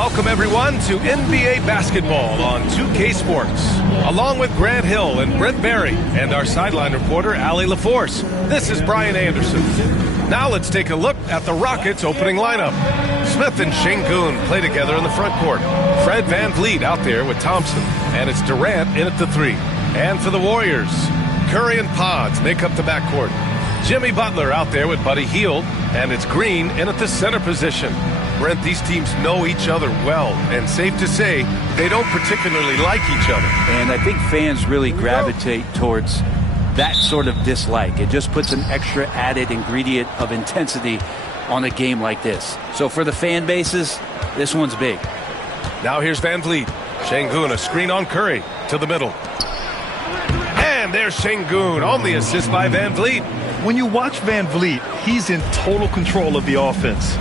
Welcome, everyone, to NBA basketball on 2K Sports. Along with Grant Hill and Brent Barry and our sideline reporter, Allie LaForce, this is Brian Anderson. Now let's take a look at the Rockets' opening lineup. Smith and Şengün play together in the front court. Fred VanVleet out there with Thompson, and it's Durant in at the three. And for the Warriors, Curry and Pods make up the backcourt. Jimmy Butler out there with Buddy Hield, and it's Green in at the center position. Brent, these teams know each other well, and safe to say, they don't particularly like each other. And I think fans really gravitate towards that sort of dislike. It just puts an extra added ingredient of intensity on a game like this. So for the fan bases, this one's big. Now here's VanVleet. Şengün, a screen on Curry to the middle. And there's Şengün on the assist by VanVleet. When you watch VanVleet, he's in total control of the offense.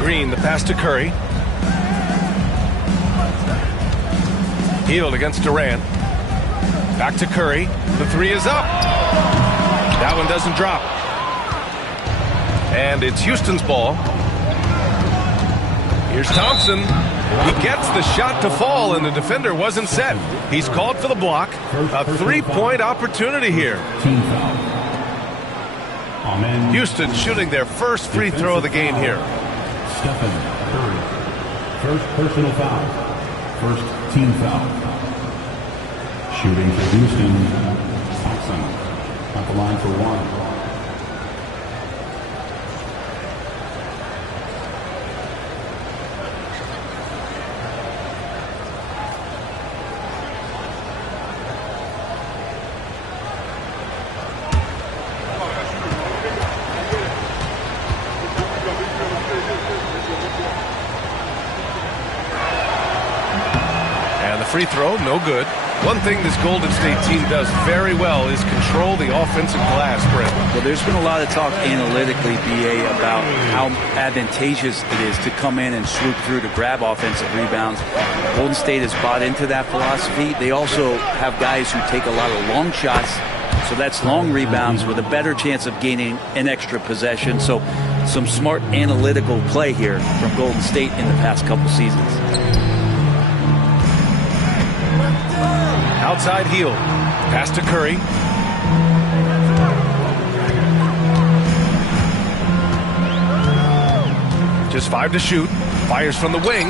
Green, the pass to Curry. Hield against Durant. Back to Curry. The three is up. That one doesn't drop. And it's Houston's ball. Here's Thompson. He gets the shot to fall, and the defender wasn't set. He's called for the block. A three-point opportunity here. Houston shooting their first free throw of the game here. Stephen Curry. First personal foul. First team foul. Shooting for Houston. Thompson at the line for one. Free throw, no good. One thing this Golden State team does very well is control the offensive glass, Brent. Well, there's been a lot of talk analytically, BA, about how advantageous it is to come in and swoop through to grab offensive rebounds. Golden State has bought into that philosophy. They also have guys who take a lot of long shots, so that's long rebounds with a better chance of gaining an extra possession. So some smart analytical play here from Golden State in the past couple seasons. Outside Hield. Pass to Curry. Just 5 to shoot. Fires from the wing.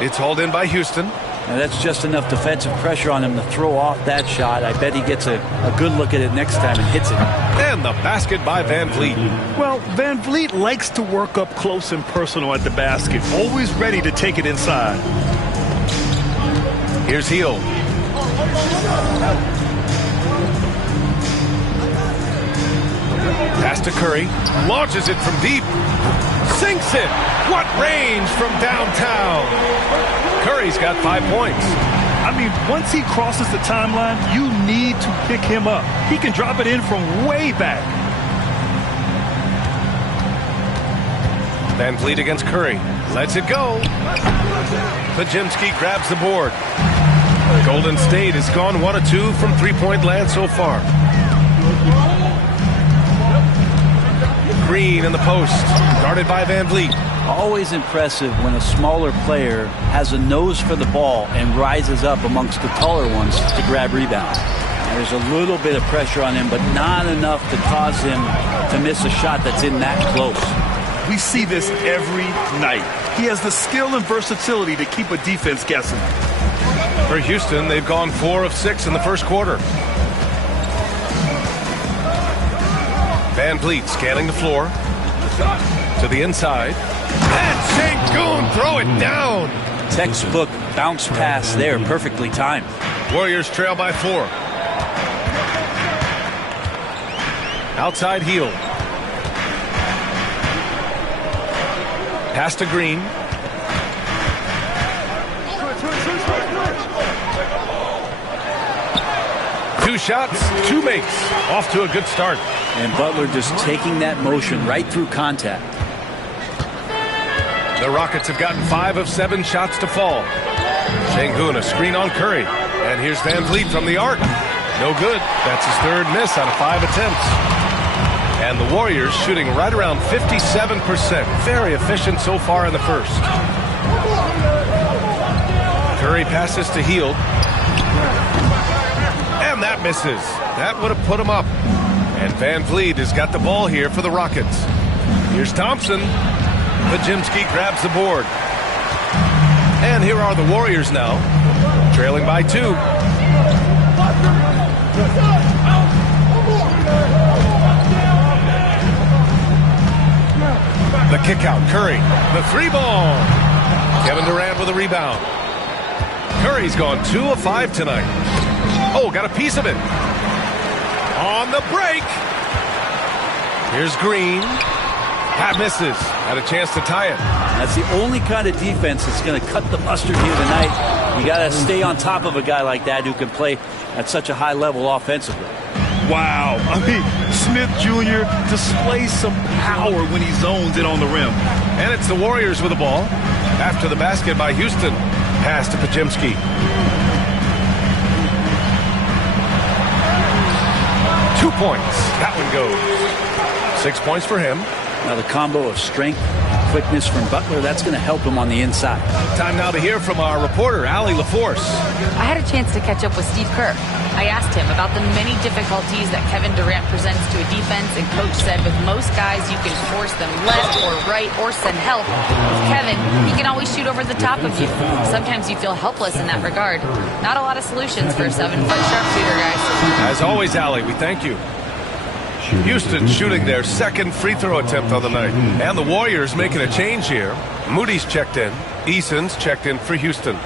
It's hauled in by Houston. And that's just enough defensive pressure on him to throw off that shot. I bet he gets a good look at it next time and hits it. And the basket by VanVleet. Well, VanVleet likes to work up close and personal at the basket. Always ready to take it inside. Here's Hield. Pass to Curry. Launches it from deep. Sinks it. What range from downtown. Curry's got 5 points. I mean, once he crosses the timeline, you need to pick him up. He can drop it in from way back. VanVleet against Curry. Lets it go. Pajemski grabs the board. Golden State has gone 1 of 2 from three-point land so far. Green in the post, guarded by VanVleet. Always impressive when a smaller player has a nose for the ball and rises up amongst the taller ones to grab rebounds. There's a little bit of pressure on him, but not enough to cause him to miss a shot that's in that close. We see this every night. He has the skill and versatility to keep a defense guessing. For Houston, they've gone 4 of 6 in the first quarter. VanVleet scanning the floor. To the inside. And Şengün throw it down. Textbook bounce pass there, perfectly timed. Warriors trail by 4. Outside Hield. Pass to Green. Two shots, 2 makes. Off to a good start. And Butler just taking that motion right through contact. The Rockets have gotten 5 of 7 shots to fall. Şengün, a screen on Curry. And here's VanVleet from the arc. No good. That's his 3rd miss out of 5 attempts. And the Warriors shooting right around 57%. Very efficient so far in the first. Curry passes to Hield. And that misses. That would have put him up. And Van Vliet has got the ball here for the Rockets. Here's Thompson. Pajimski grabs the board. And here are the Warriors now, trailing by 2. The kick out, Curry. The 3-ball. Kevin Durant with a rebound. Curry's gone 2 of 5 tonight. Oh, got a piece of it. On the break. Here's Green. That misses. Had a chance to tie it. That's the only kind of defense that's going to cut the mustard here tonight. You got to stay on top of a guy like that who can play at such a high level offensively. Wow. I mean, Smith Jr. displays some power when he zones it on the rim. And it's the Warriors with the ball. After the basket by Houston. Pass to Pajimski. 2 points. That one goes. 6 points for him. Now the combo of strength and quickness from Butler, that's going to help him on the inside. Time now to hear from our reporter, Allie LaForce. I had a chance to catch up with Steve Kerr. I asked him about the many difficulties that Kevin Durant presents to a defense, and Coach said with most guys you can force them left or right or send help. With Kevin, he can always shoot over the top of you. Sometimes you feel helpless in that regard. Not a lot of solutions for a 7-foot sharpshooter, guys. As always, Allie, we thank you. Houston shooting their second free throw attempt on the night. And the Warriors making a change here. Moody's checked in. Eason's checked in for Houston.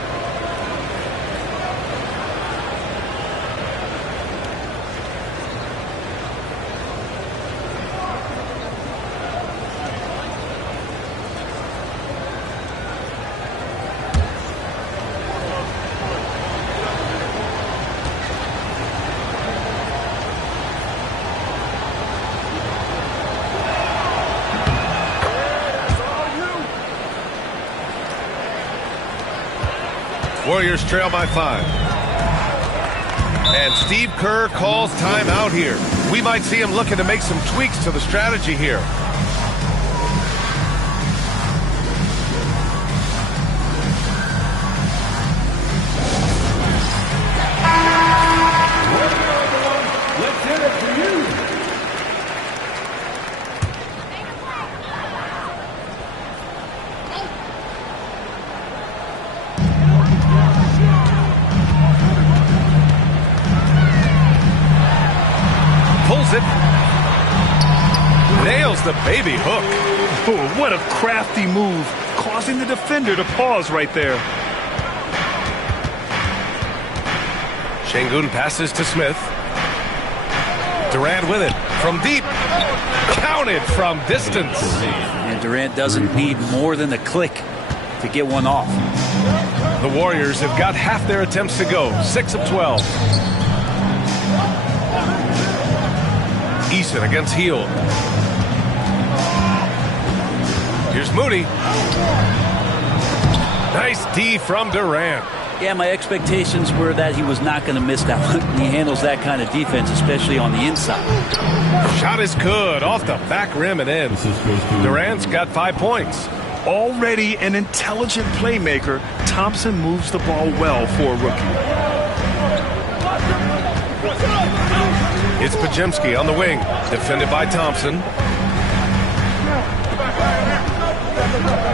Warriors trail by 5. And Steve Kerr calls timeout here. We might see him looking to make some tweaks to the strategy here. Let's hit it for you. Pulls it. Nails the baby hook. Oh, what a crafty move, causing the defender to pause right there. Şengün passes to Smith. Durant with it from deep. Counted from distance. And Durant doesn't need more than a click to get one off. The Warriors have got half their attempts to go. 6 of 12. Eason against Hield. Here's Moody. Nice D from Durant. Yeah, my expectations were that he was not going to miss that one. He handles that kind of defense, especially on the inside. Shot is good. Off the back rim and in. Durant's got 5 points. Already an intelligent playmaker, Thompson moves the ball well for a rookie. It's Pajimski on the wing, defended by Thompson.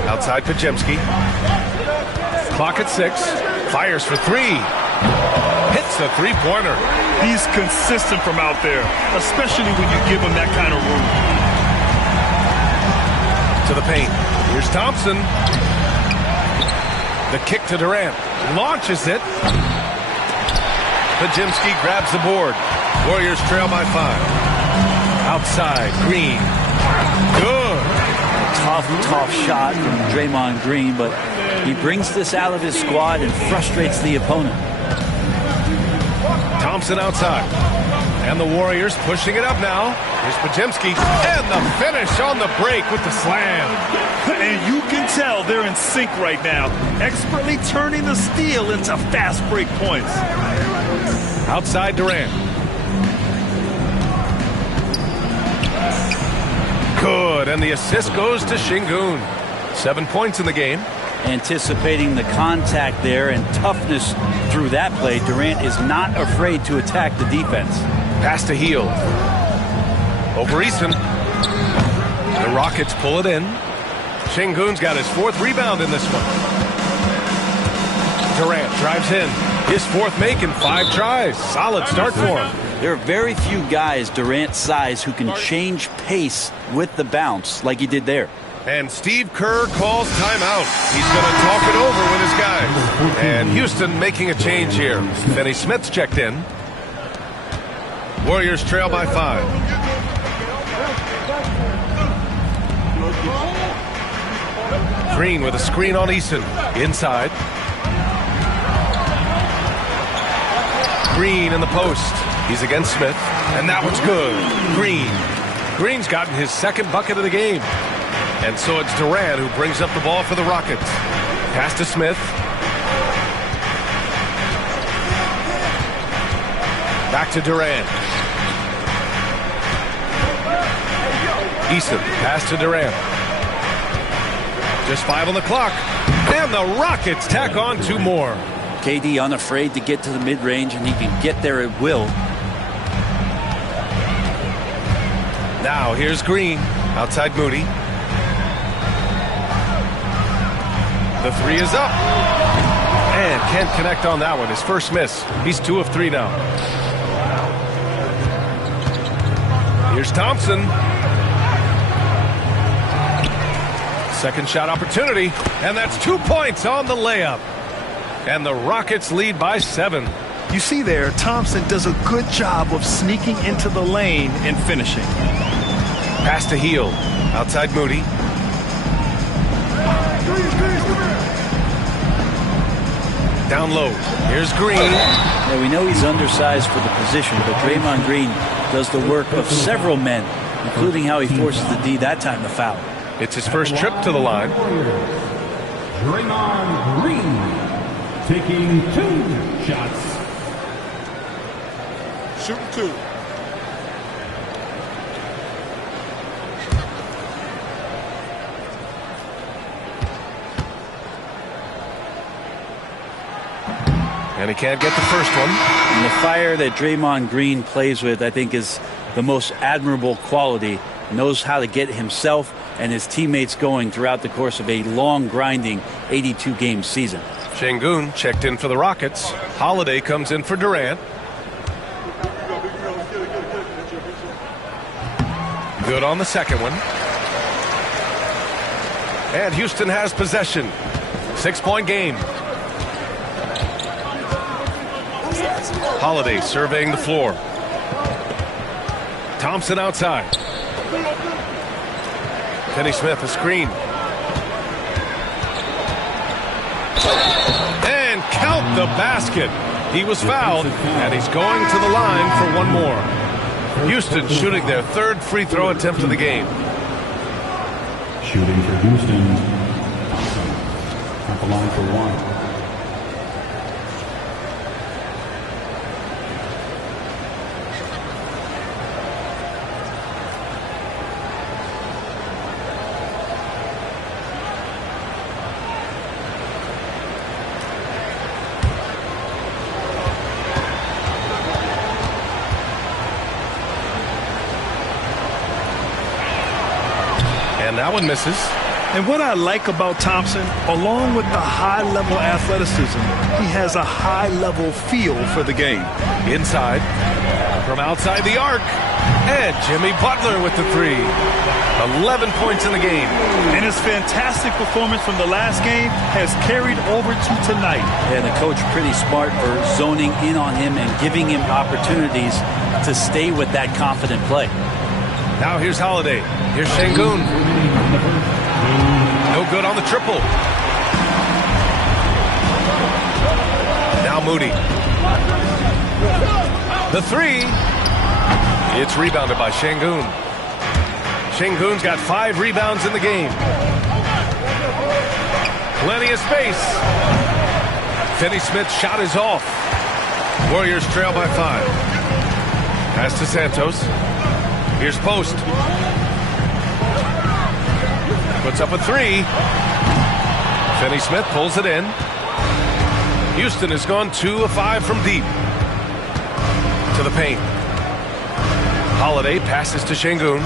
Outside Pajimski. Clock at 6. Fires for 3. Hits a three-pointer. He's consistent from out there, especially when you give him that kind of room. To the paint. Here's Thompson. The kick to Durant. Launches it. Pajimski grabs the board. Warriors trail by 5. Outside, Green. Good. Tough shot from Draymond Green, but he brings this out of his squad and frustrates the opponent. Thompson outside. And the Warriors pushing it up now. Here's Pajimski. And the finish on the break with the slam. And you can tell they're in sync right now, expertly turning the steal into fast break points. Outside Durant. Good, and the assist goes to Şengün. 7 points in the game. Anticipating the contact there and toughness through that play, Durant is not afraid to attack the defense. Pass to Hield. Over Eason. The Rockets pull it in. Şengün's got his 4th rebound in this one. Durant drives in. His 4th make in 5 tries. Solid start for him. There are very few guys Durant's size who can change pace with the bounce like he did there. And Steve Kerr calls timeout. He's going to talk it over with his guys. And Houston making a change here. Finney Smith's checked in. Warriors trail by 5. Green with a screen on Eason. Inside. Green in the post. He's against Smith. And that one's good. Green's gotten his 2nd bucket of the game. And so it's Durant who brings up the ball for the Rockets. Pass to Smith. Back to Durant. Eason, pass to Durant. Just 5 on the clock. And the Rockets tack on 2 more. KD unafraid to get to the mid-range, and he can get there at will. Now here's Green. Outside Moody. The 3 is up. And can't connect on that one. His first miss. He's 2 of 3 now. Here's Thompson. Second shot opportunity. And that's 2 points on the layup. And the Rockets lead by 7. You see there, Thompson does a good job of sneaking into the lane and finishing. Pass to Hield. Outside Moody. Down low. Here's Green. Yeah, we know he's undersized for the position, but Draymond Green does the work of several men, including how he forces the D that time to foul. It's his first trip to the line. Draymond Green taking 2 shots. Shooting 2. And he can't get the first one. And the fire that Draymond Green plays with, I think, is the most admirable quality. Knows how to get himself and his teammates going throughout the course of a long, grinding 82-game season. Şengün checked in for the Rockets. Holiday comes in for Durant. Good on the second one. And Houston has possession. 6-point game. Holiday surveying the floor. Thompson outside. Finney Smith, a screen. And count the basket. He was fouled, and he's going to the line for 1 more. Houston shooting their 3rd free throw attempt of the game. Shooting for Houston. At the line for 1. And that one misses. And what I like about Thompson, along with the high-level athleticism, he has a high-level feel for the game. Inside, from outside the arc, and Jimmy Butler with the 3. 11 points in the game. And his fantastic performance from the last game has carried over to tonight. And the coach pretty smart for zoning in on him and giving him opportunities to stay with that confident play. Now here's Holiday. Here's Şengün. No good on the triple. Now Moody. The 3. It's rebounded by Şengün. Şengün's got 5 rebounds in the game. Plenty of space. Finney Smith's shot is off. Warriors trail by 5. Pass to Santos. Here's Post. Puts up a three. Finney-Smith pulls it in. Houston has gone 2 of 5 from deep. To the paint. Holiday passes to Şengün.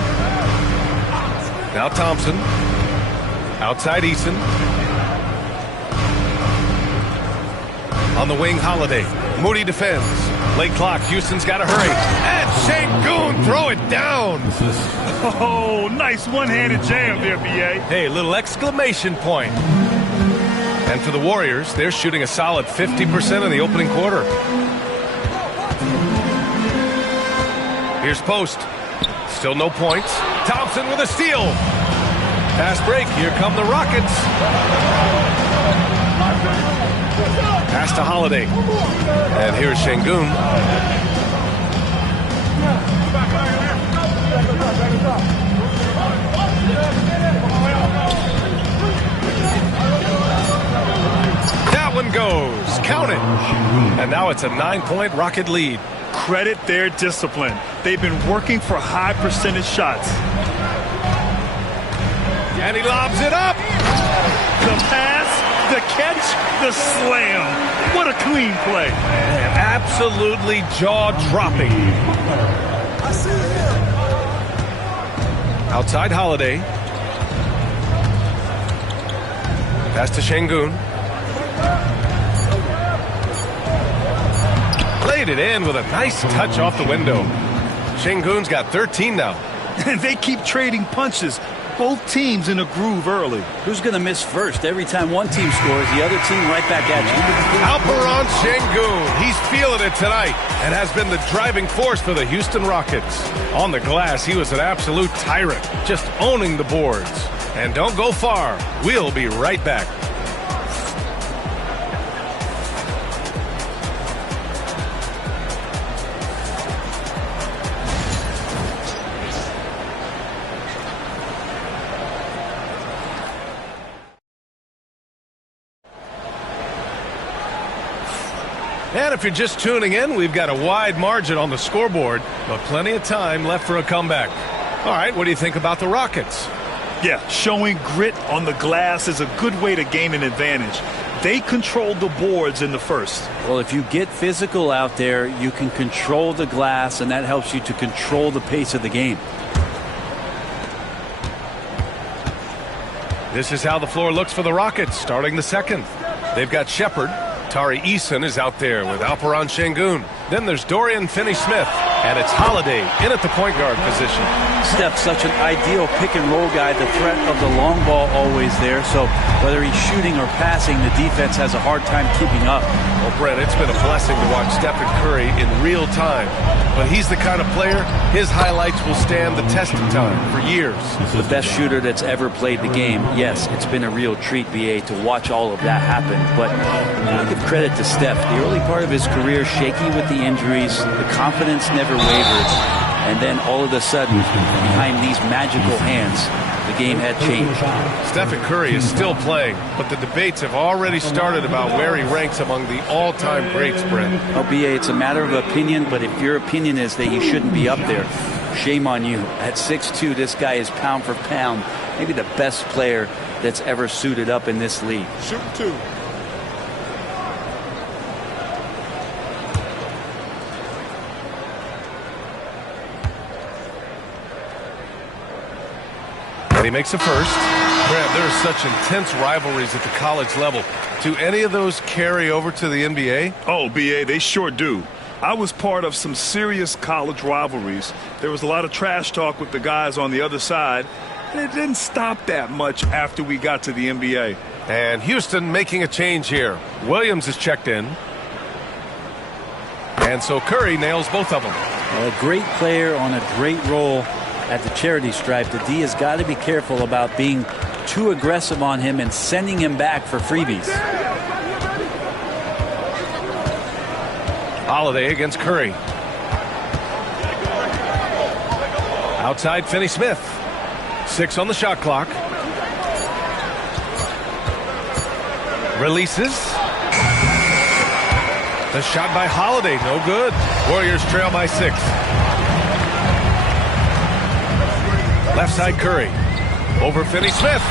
Now Thompson. Outside Eason. On the wing, Holiday. Moody defends. Late clock. Houston's got to hurry. And Şengün throw it down. Oh, nice one-handed jam there, B.A. Hey, little exclamation point. And for the Warriors, they're shooting a solid 50% in the opening quarter. Here's Post. Still no points. Thompson with a steal. Pass break. Here come the Rockets. Pass to Holiday. And here's Şengün. That one goes. Count it. And now it's a 9-point Rocket lead. Credit their discipline. They've been working for high percentage shots. And he lobs it up. The pass, the catch, the slam. What a clean play. Man, absolutely jaw-dropping. Outside Holiday. Pass to Şengün. Laid it in with a nice touch off the window. Şengün's got 13 now. And they keep trading punches. Both teams in a groove early. Who's going to miss first? Every time one team scores, the other team right back at you. Alperen Şengün. He's feeling it tonight and has been the driving force for the Houston Rockets. On the glass, he was an absolute tyrant, just owning the boards. And don't go far. We'll be right back. And if you're just tuning in, we've got a wide margin on the scoreboard, but plenty of time left for a comeback. All right, what do you think about the Rockets? Yeah, showing grit on the glass is a good way to gain an advantage. They controlled the boards in the first. Well, if you get physical out there, you can control the glass, and that helps you to control the pace of the game. This is how the floor looks for the Rockets starting the second. They've got Shepherd. Tari Eason is out there with Alperen Şengün. Then there's Dorian Finney-Smith, and it's Holiday in at the point guard position. Steph, such an ideal pick-and-roll guy. The threat of the long ball always there, so whether he's shooting or passing, the defense has a hard time keeping up. Well, Brett, it's been a blessing to watch Stephen Curry in real time. But he's the kind of player, his highlights will stand the test of time for years. The best shooter that's ever played the game. Yes, it's been a real treat, BA, to watch all of that happen. But I give credit to Steph. The early part of his career, shaky with the injuries, the confidence never wavered. And then all of a sudden, behind these magical hands, the game had changed. Stephen Curry is still playing, but the debates have already started about where he ranks among the all-time greats, Brent. Oh, BA, it's a matter of opinion, but if your opinion is that he shouldn't be up there, shame on you. At 6'2", this guy is pound for pound, maybe the best player that's ever suited up in this league. Shoot two. And he makes a first. Brad, there are such intense rivalries at the college level. Do any of those carry over to the NBA? Oh, BA, they sure do. I was part of some serious college rivalries. There was a lot of trash talk with the guys on the other side, and it didn't stop that much after we got to the NBA. And Houston making a change here. Williams is checked in. And so Curry nails both of them. A great player on a great role at the charity stripe. The D has got to be careful about being too aggressive on him and sending him back for freebies. Holiday against Curry. Outside Finney-Smith. 6 on the shot clock. Releases. The shot by Holiday, no good. Warriors trail by 6. Left side Curry. Over Finney-Smith.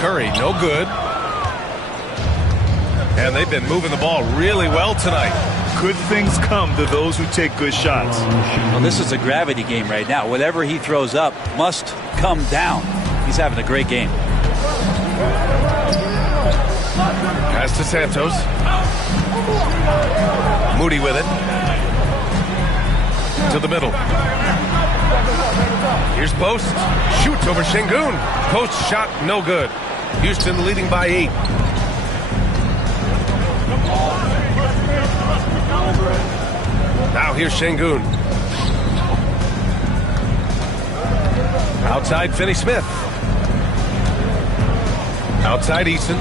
Curry, no good. And they've been moving the ball really well tonight. Good things come to those who take good shots. Well, this is a gravity game right now. Whatever he throws up must come down. He's having a great game. Pass to Santos. Moody with it. To the middle. Here's Post. Shoots over Şengün. Post shot, no good. Houston leading by 8. Now here's Şengün. Outside Finney-Smith. Outside Eason.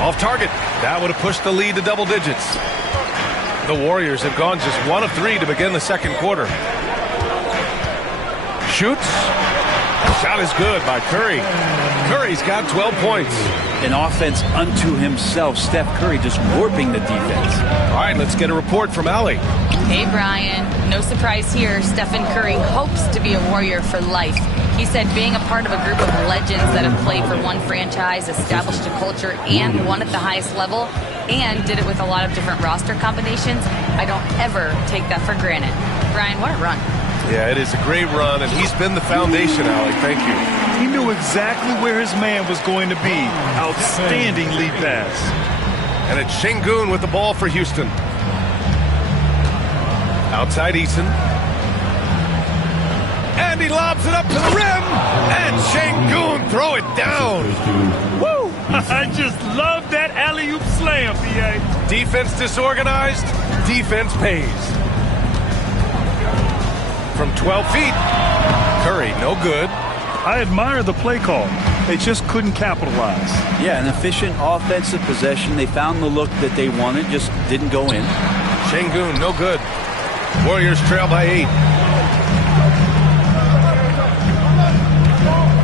Off target. That would have pushed the lead to double digits. The Warriors have gone just 1 of 3 to begin the second quarter. Shoots. Shot is good by Curry. Curry's got 12 points. An offense unto himself. Steph Curry just warping the defense. All right, let's get a report from Allie. Hey, Brian. No surprise here. Stephen Curry hopes to be a Warrior for life. He said being a part of a group of legends that have played for one franchise, established a culture, and won at the highest level, and did it with a lot of different roster combinations, I don't ever take that for granted. Brian, what a run. Yeah, it is a great run, and he's been the foundation, Allie. Thank you. He knew exactly where his man was going to be. Outstanding lead pass. And it's Şengün with the ball for Houston. Outside Eason. And he lobs it up to the rim. And Şengün throw it down. Woo! I just love that alley-oop slam, B.A. Defense disorganized. Defense pays. From 12 feet. Curry, no good. I admire the play call. They just couldn't capitalize. Yeah, an efficient offensive possession. They found the look that they wanted, just didn't go in. Şengün, no good. Warriors trail by 8.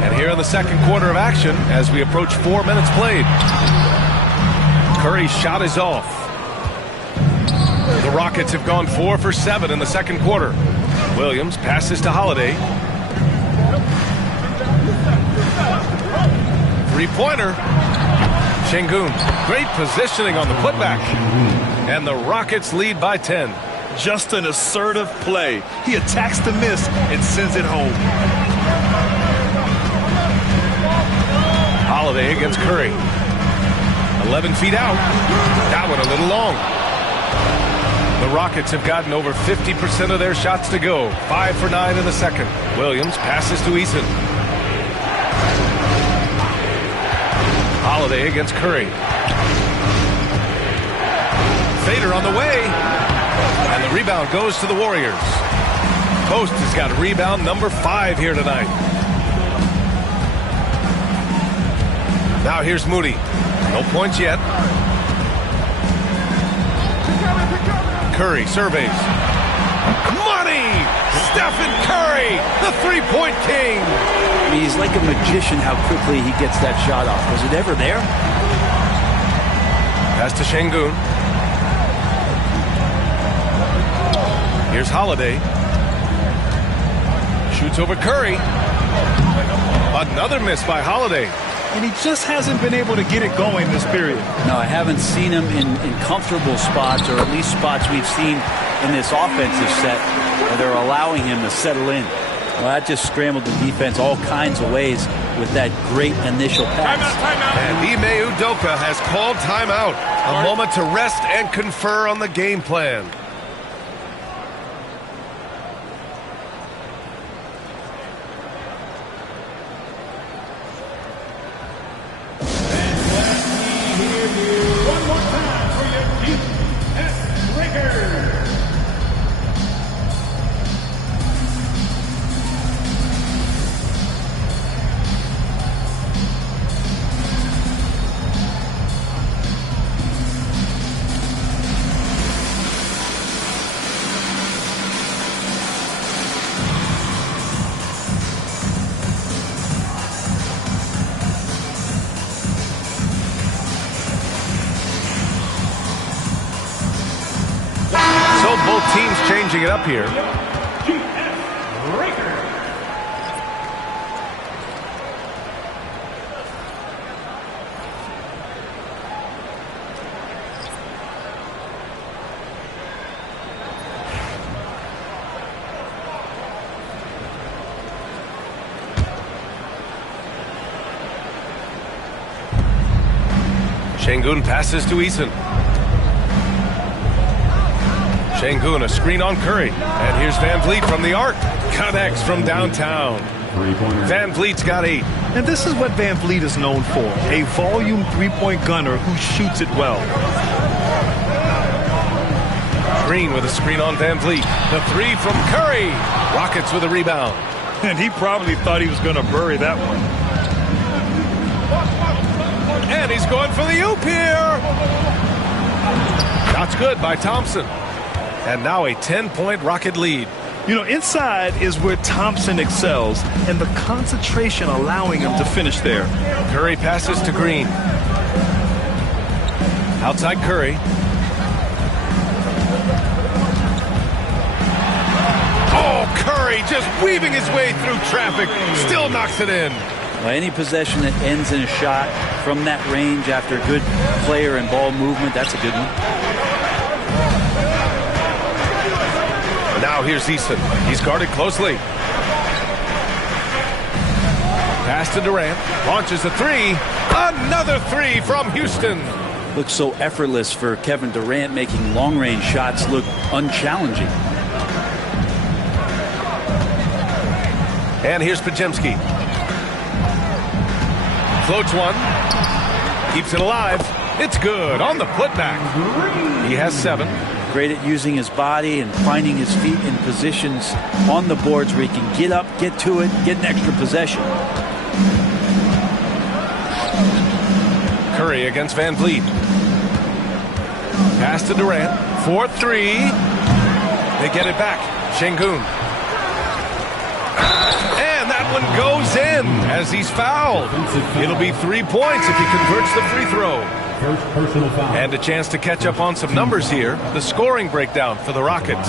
And here in the second quarter of action, as we approach 4 minutes played. Curry's shot is off. The Rockets have gone 4 for 7 in the second quarter. Williams passes to Holiday. Three-pointer. Şengün. Great positioning on the putback. And the Rockets lead by 10. Just an assertive play. He attacks the miss and sends it home. Holiday against Curry. 11 feet out. That one a little long. The Rockets have gotten over 50% of their shots to go. 5 for 9 in the second. Williams passes to Eason. Holiday against Curry. Fader on the way. And the rebound goes to the Warriors. Post has got rebound number 5 here tonight. Now here's Moody. No points yet. Curry surveys. Money! Stephen Curry, the three-point king. I mean, he's like a magician how quickly he gets that shot off. Was it ever there? Pass to Şengün. Here's Holiday. Shoots over Curry. Another miss by Holiday. And he just hasn't been able to get it going this period. No, I haven't seen him in comfortable spots, or at least spots we've seen in this offensive set where they're allowing him to settle in. Well, that just scrambled the defense all kinds of ways with that great initial pass. And Ime Udoka has called timeout. A moment to rest and confer on the game plan. Both teams changing it up here. 2K25. Şengün passes to Eason. Şengün, a screen on Curry. And here's Van Vliet from the arc. Connects from downtown. Van Vliet's got 8. And this is what Van Vliet is known for, a volume three-point gunner who shoots it well. Green with a screen on Van Vliet. The 3 from Curry. Rockets with a rebound. And he probably thought he was going to bury that one. And he's going for the oop here. Shot's good by Thompson. And now a 10-point Rocket lead. You know, inside is where Thompson excels, and the concentration allowing him to finish there. Curry passes to Green. Outside Curry. Oh, Curry just weaving his way through traffic. Still knocks it in. Well, any possession that ends in a shot from that range after good player and ball movement, that's a good one. Now here's Eason. He's guarded closely. Pass to Durant. Launches a 3. Another 3 from Houston. Looks so effortless for Kevin Durant, making long-range shots look unchallenging. And here's Podziemski. Floats one. Keeps it alive. It's good on the putback. He has 7. Great at using his body and finding his feet in positions on the boards where he can get up, get to it, get an extra possession. Curry against Van Vliet. Pass to Durant. 4-3. They get it back. Şengün. And that one goes in as he's fouled. It'll be 3 points if he converts the free throw. First personal foul. And a chance to catch up on some numbers here. The scoring breakdown for the Rockets.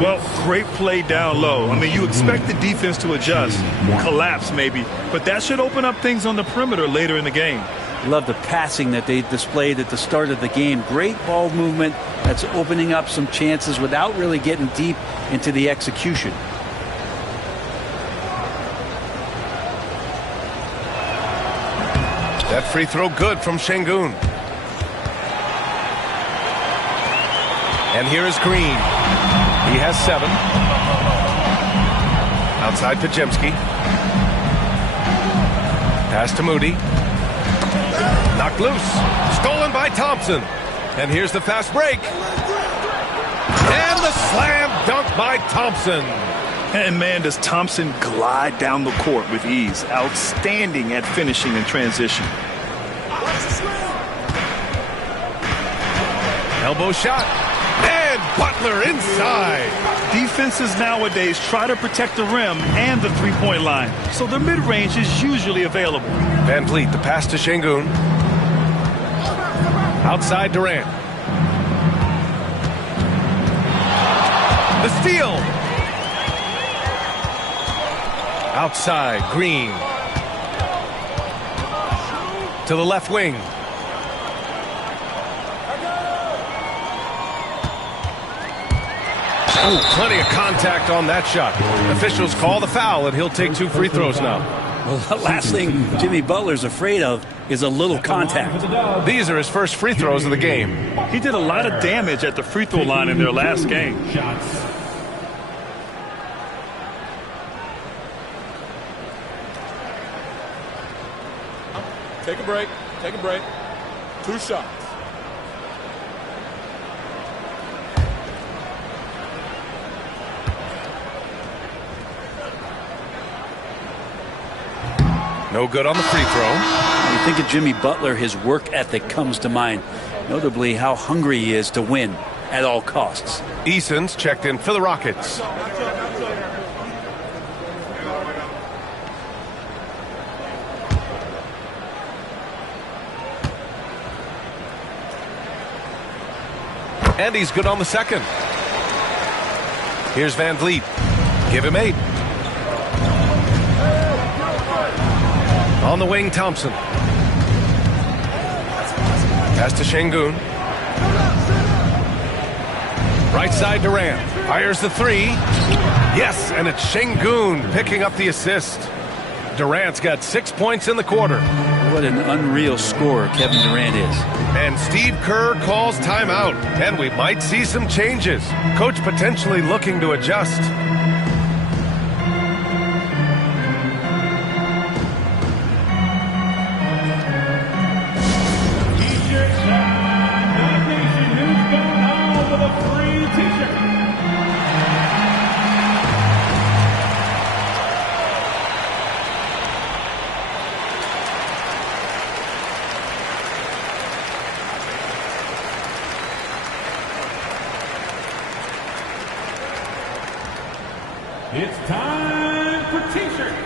Well, great play down low. I mean, you expect the defense to adjust, collapse maybe, but that should open up things on the perimeter later in the game. Love the passing that they displayed at the start of the game. Great ball movement that's opening up some chances without really getting deep into the execution. That free throw good from Şengün. And here is Green. He has 7. Outside Podziemski. Pass to Moody. Knocked loose. Stolen by Thompson. And here's the fast break. And the slam dunk by Thompson. And man, does Thompson glide down the court with ease. Outstanding at finishing in transition. Elbow shot. And Butler inside. Defenses nowadays try to protect the rim and the three-point line, so the mid-range is usually available. Van Vliet, the pass to Şengün. Outside Durant. The steal. Outside Green. To the left wing. Oh, plenty of contact on that shot. Officials call the foul, and he'll take 2 free throws now. Well, the last thing Jimmy Butler's afraid of is a little contact. These are his first free throws of the game. He did a lot of damage at the free throw line in their last game. Take a break. Take a break. 2 shots. No good on the free throw. When you think of Jimmy Butler, his work ethic comes to mind. Notably, how hungry he is to win at all costs. Eason's checked in for the Rockets. And he's good on the second. Here's Van Vliet. Give him 8. On the wing, Thompson. Pass to Şengün. Right side, Durant. Fires the 3. Yes, and it's Şengün picking up the assist. Durant's got 6 points in the quarter. What an unreal scorer Kevin Durant is. And Steve Kerr calls timeout, and we might see some changes. Coach potentially looking to adjust. T-shirt time. Dedication. Who's going home with a free T-shirt? It's time for T-shirts.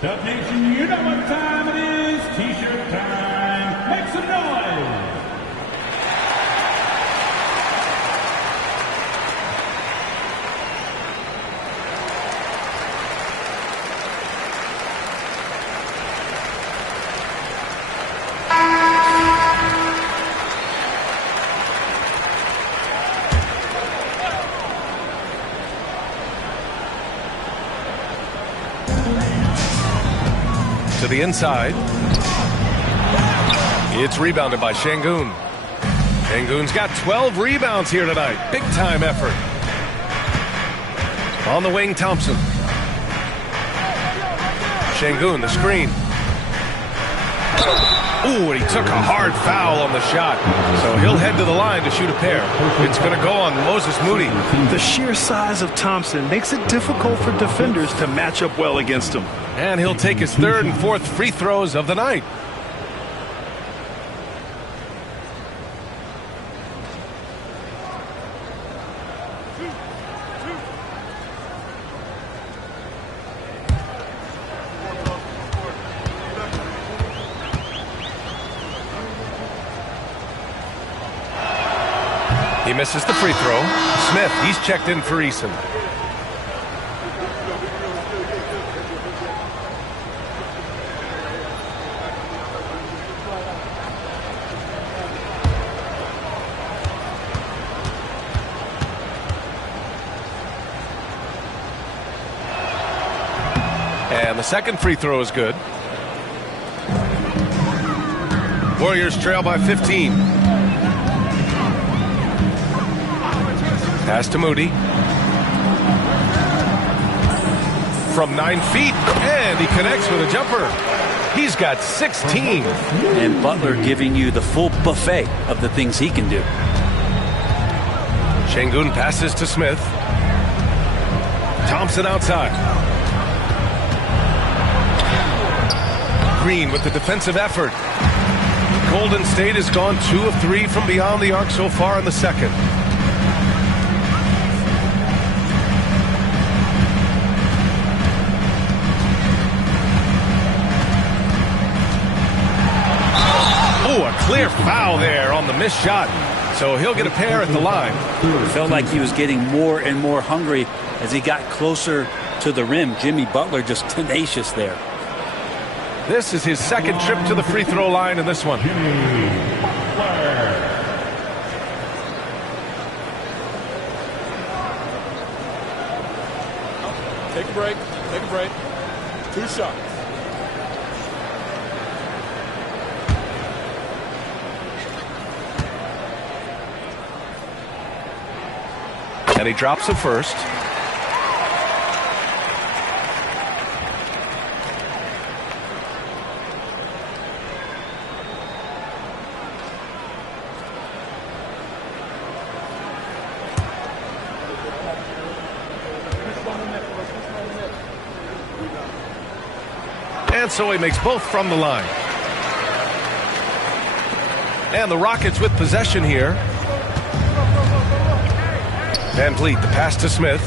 Dub Nation, you know what time it is. T-shirt time. Make some noise. To the inside. It's rebounded by Şengün. Şengün's got 12 rebounds here tonight. Big time effort. On the wing, Thompson. Şengün, the screen. Ooh, and he took a hard foul on the shot. So he'll head to the line to shoot a pair. It's going to go on Moses Moody. The sheer size of Thompson makes it difficult for defenders to match up well against him. And he'll take his third and fourth free throws of the night. He misses the free throw. Smith, he's checked in for Eason. And the second free throw is good. Warriors trail by 15. Pass to Moody. From 9 feet, and he connects with a jumper. He's got 16. And Butler giving you the full buffet of the things he can do. Şengün passes to Smith. Thompson outside. Green with the defensive effort. Golden State has gone 2 of 3 from beyond the arc so far in the second. A clear foul there on the missed shot. So he'll get a pair at the line. It felt like he was getting more and more hungry as he got closer to the rim. Jimmy Butler just tenacious there. This is his second trip to the free throw line in this one. Take a break. Take a break. 2 shots. And he drops the first. And so he makes both from the line. And the Rockets with possession here. Van Vliet, the pass to Smith.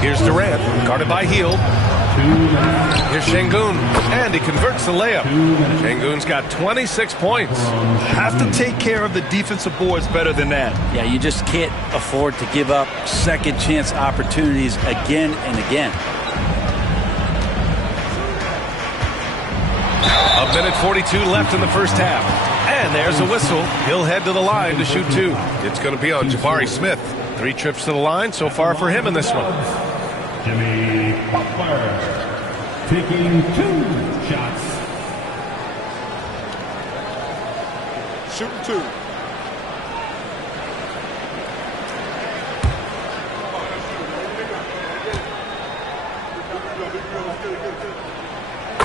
Here's Durant, guarded by Hield. Here's Şengün, and he converts the layup. Şengün's got 26 points. Have to take care of the defensive boards better than that. Yeah, you just can't afford to give up second chance opportunities again and again. A minute 42 left in the first half. And there's a whistle. He'll head to the line to shoot two. It's going to be on Jabari Smith. 3 trips to the line so far for him in this one. Jimmy Butler taking 2 shots. Shooting 2.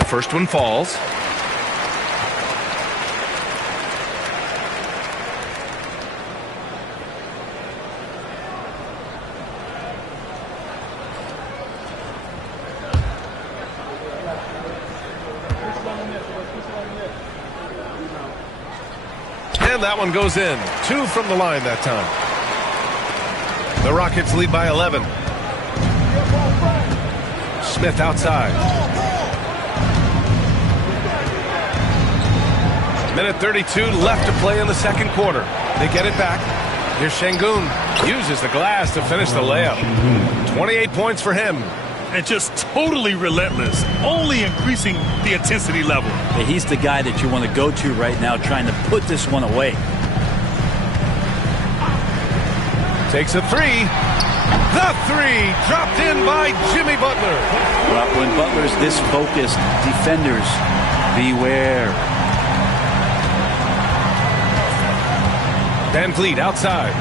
First one falls. And that one goes in. 2 from the line that time. The Rockets lead by 11. Smith outside. Minute 32 left to play in the second quarter. They get it back. Here's Şengün. Uses the glass to finish the layup. 28 points for him. And just totally relentless, only increasing the intensity level. Yeah, he's the guy that you want to go to right now, trying to put this one away. Takes a 3. The 3 dropped in by Jimmy Butler. Well, when Butler's this focused, defenders, beware. Van Vliet outside.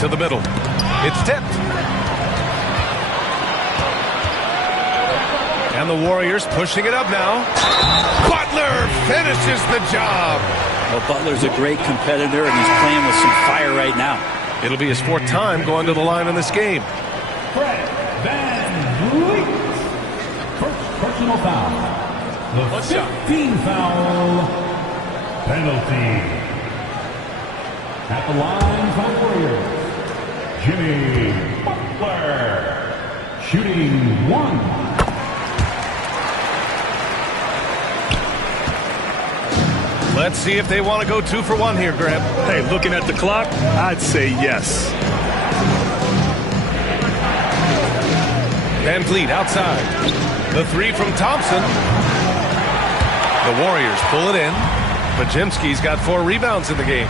To the middle. It's tipped. And the Warriors pushing it up now. Butler finishes the job. Well, Butler's a great competitor, and he's playing with some fire right now. It'll be his 4th time going to the line in this game. Fred Van Vliet. First personal foul. The 15 foul penalty. At the line for the Warriors, Jimmy Butler. Shooting 1. Let's see if they want to go 2 for 1 here, Graham. Hey, looking at the clock, I'd say yes. Van Vliet outside. The 3 from Thompson. The Warriors pull it in. Podziemski's got 4 rebounds in the game.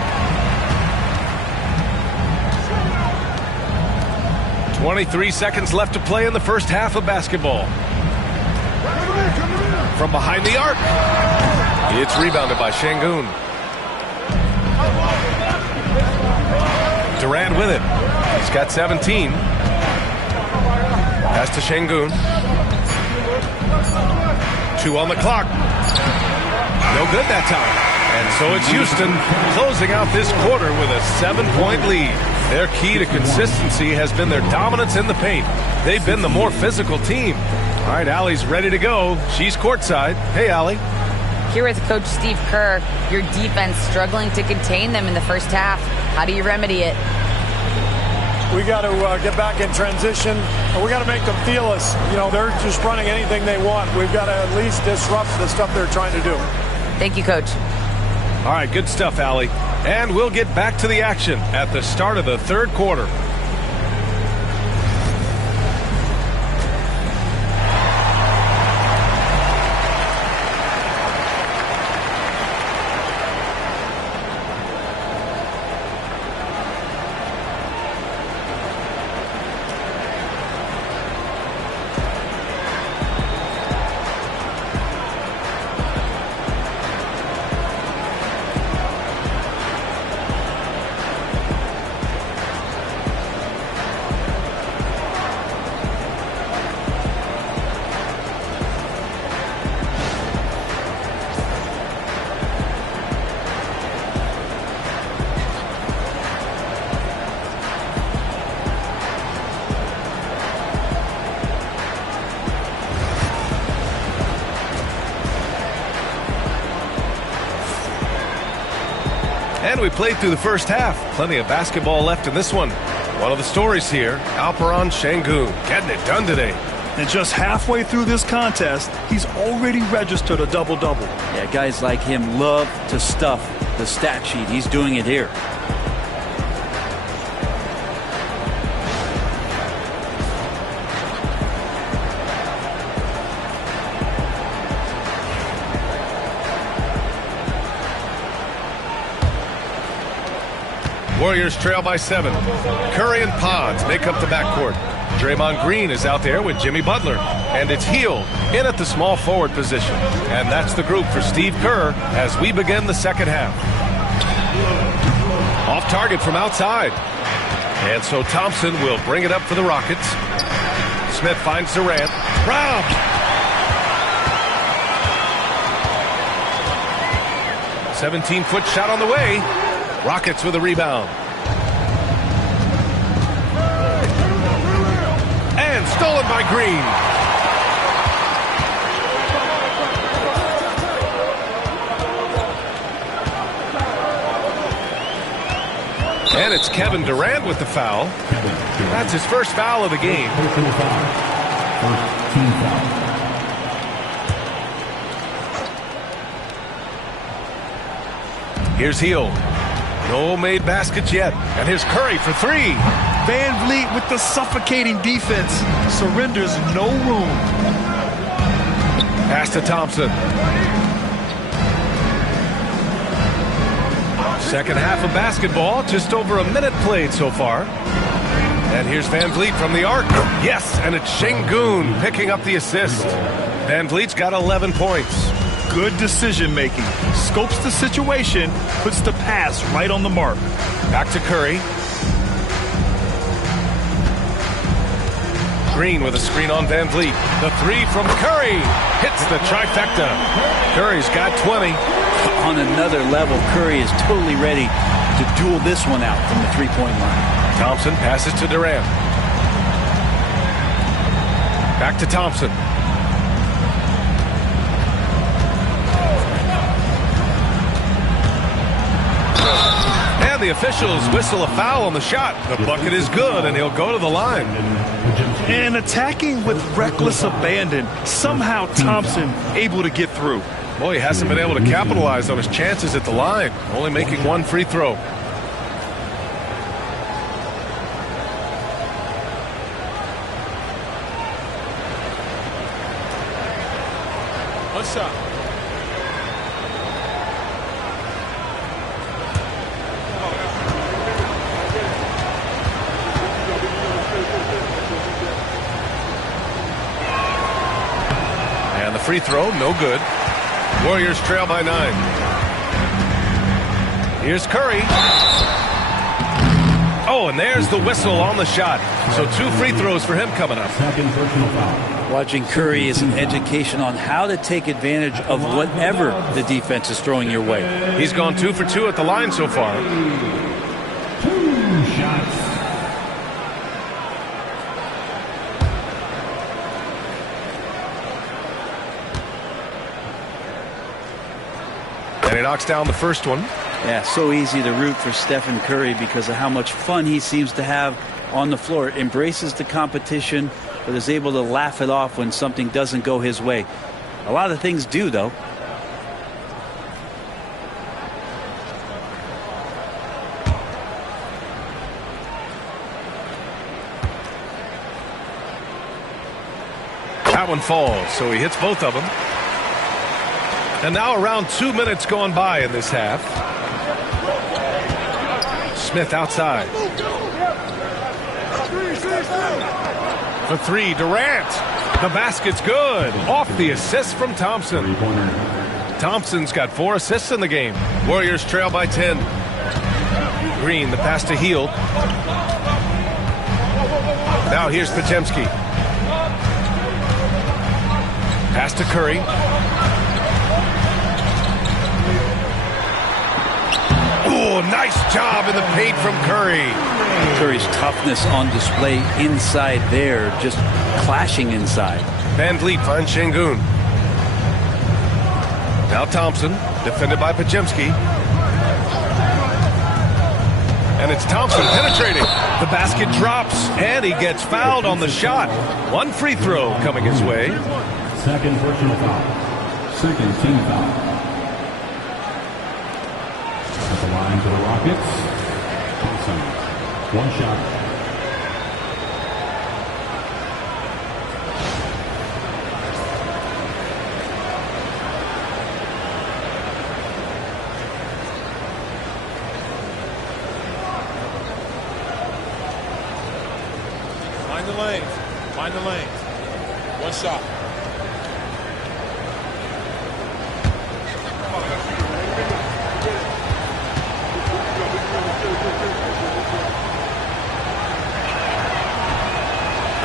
23 seconds left to play in the first half of basketball. From behind the arc. It's rebounded by Şengün. Durant with it. He's got 17. Pass to Şengün. 2 on the clock. No good that time. And so it's Houston closing out this quarter with a 7-point lead. Their key to consistency has been their dominance in the paint. They've been the more physical team. All right, Allie's ready to go. She's courtside. Hey, Allie. Here with Coach Steve Kerr, your defense struggling to contain them in the first half. How do you remedy it? We got to get back in transition, and we got to make them feel us. You know, they're just running anything they want. We've got to at least disrupt the stuff they're trying to do. Thank you, Coach. All right, good stuff, Allie. And we'll get back to the action at the start of the third quarter. And we played through the first half. Plenty of basketball left in this one. One of the stories here, Alperon Şengün getting it done today. And just halfway through this contest, he's already registered a double-double. Yeah, guys like him love to stuff the stat sheet. He's doing it here. Warriors trail by 7. Curry and Pods make up the backcourt. Draymond Green is out there with Jimmy Butler. And it's Hield in at the small forward position. And that's the group for Steve Kerr as we begin the second half. Off target from outside. And so Thompson will bring it up for the Rockets. Smith finds Durant. Brown! A 17-foot shot on the way. Rockets with a rebound. And stolen by Green. And it's Kevin Durant with the foul. That's his first foul of the game. First team foul. Here's Hield. No made baskets yet. And here's Curry for 3. Van Vliet with the suffocating defense. Surrenders no room. Pass to Thompson. Second half of basketball. Just over a minute played so far. And here's Van Vliet from the arc. Yes, and it's Şengün picking up the assist. Van Vliet's got 11 points. Good decision-making. Scopes the situation, puts the pass right on the mark. Back to Curry. Green with a screen on Van Vliet. The 3 from Curry hits the trifecta. Curry's got 20. On another level, Curry is totally ready to duel this one out from the three-point line. Thompson passes to Durant. Back to Thompson. And the officials whistle a foul on the shot. The bucket is good, and he'll go to the line. And attacking with reckless abandon. Somehow Thompson able to get through. Boy, he hasn't been able to capitalize on his chances at the line. Only making one free throw. One shot. And the free throw, no good. Warriors trail by 9. Here's Curry. Oh, and there's the whistle on the shot. So 2 free throws for him coming up. Second personal foul. Watching Curry is an education on how to take advantage of whatever the defense is throwing your way. He's gone 2 for 2 at the line so far. 2 shots. And he knocks down the first one. Yeah, so easy to root for Stephen Curry because of how much fun he seems to have on the floor. Embraces the competition, but is able to laugh it off when something doesn't go his way. A lot of things do, though. That one falls, so he hits both of them. And now around 2 minutes going by in this half. Smith outside. For 3, Durant. The basket's good. Off the assist from Thompson. Thompson's got 4 assists in the game. Warriors trail by 10. Green, the pass to Hield. Now here's Podziemski. Pass to Curry. Oh, nice job in the paint from Curry. Curry's toughness on display inside there, just clashing inside. Van Vliet finds Şengün. Now Thompson, defended by Podziemski. and it's Thompson penetrating. The basket drops, and he gets fouled on the shot. One free throw coming his way. Second personal foul. Second team foul. At the line for the Rockets, Thompson. One shot. Find the lanes. Find the lanes. One shot.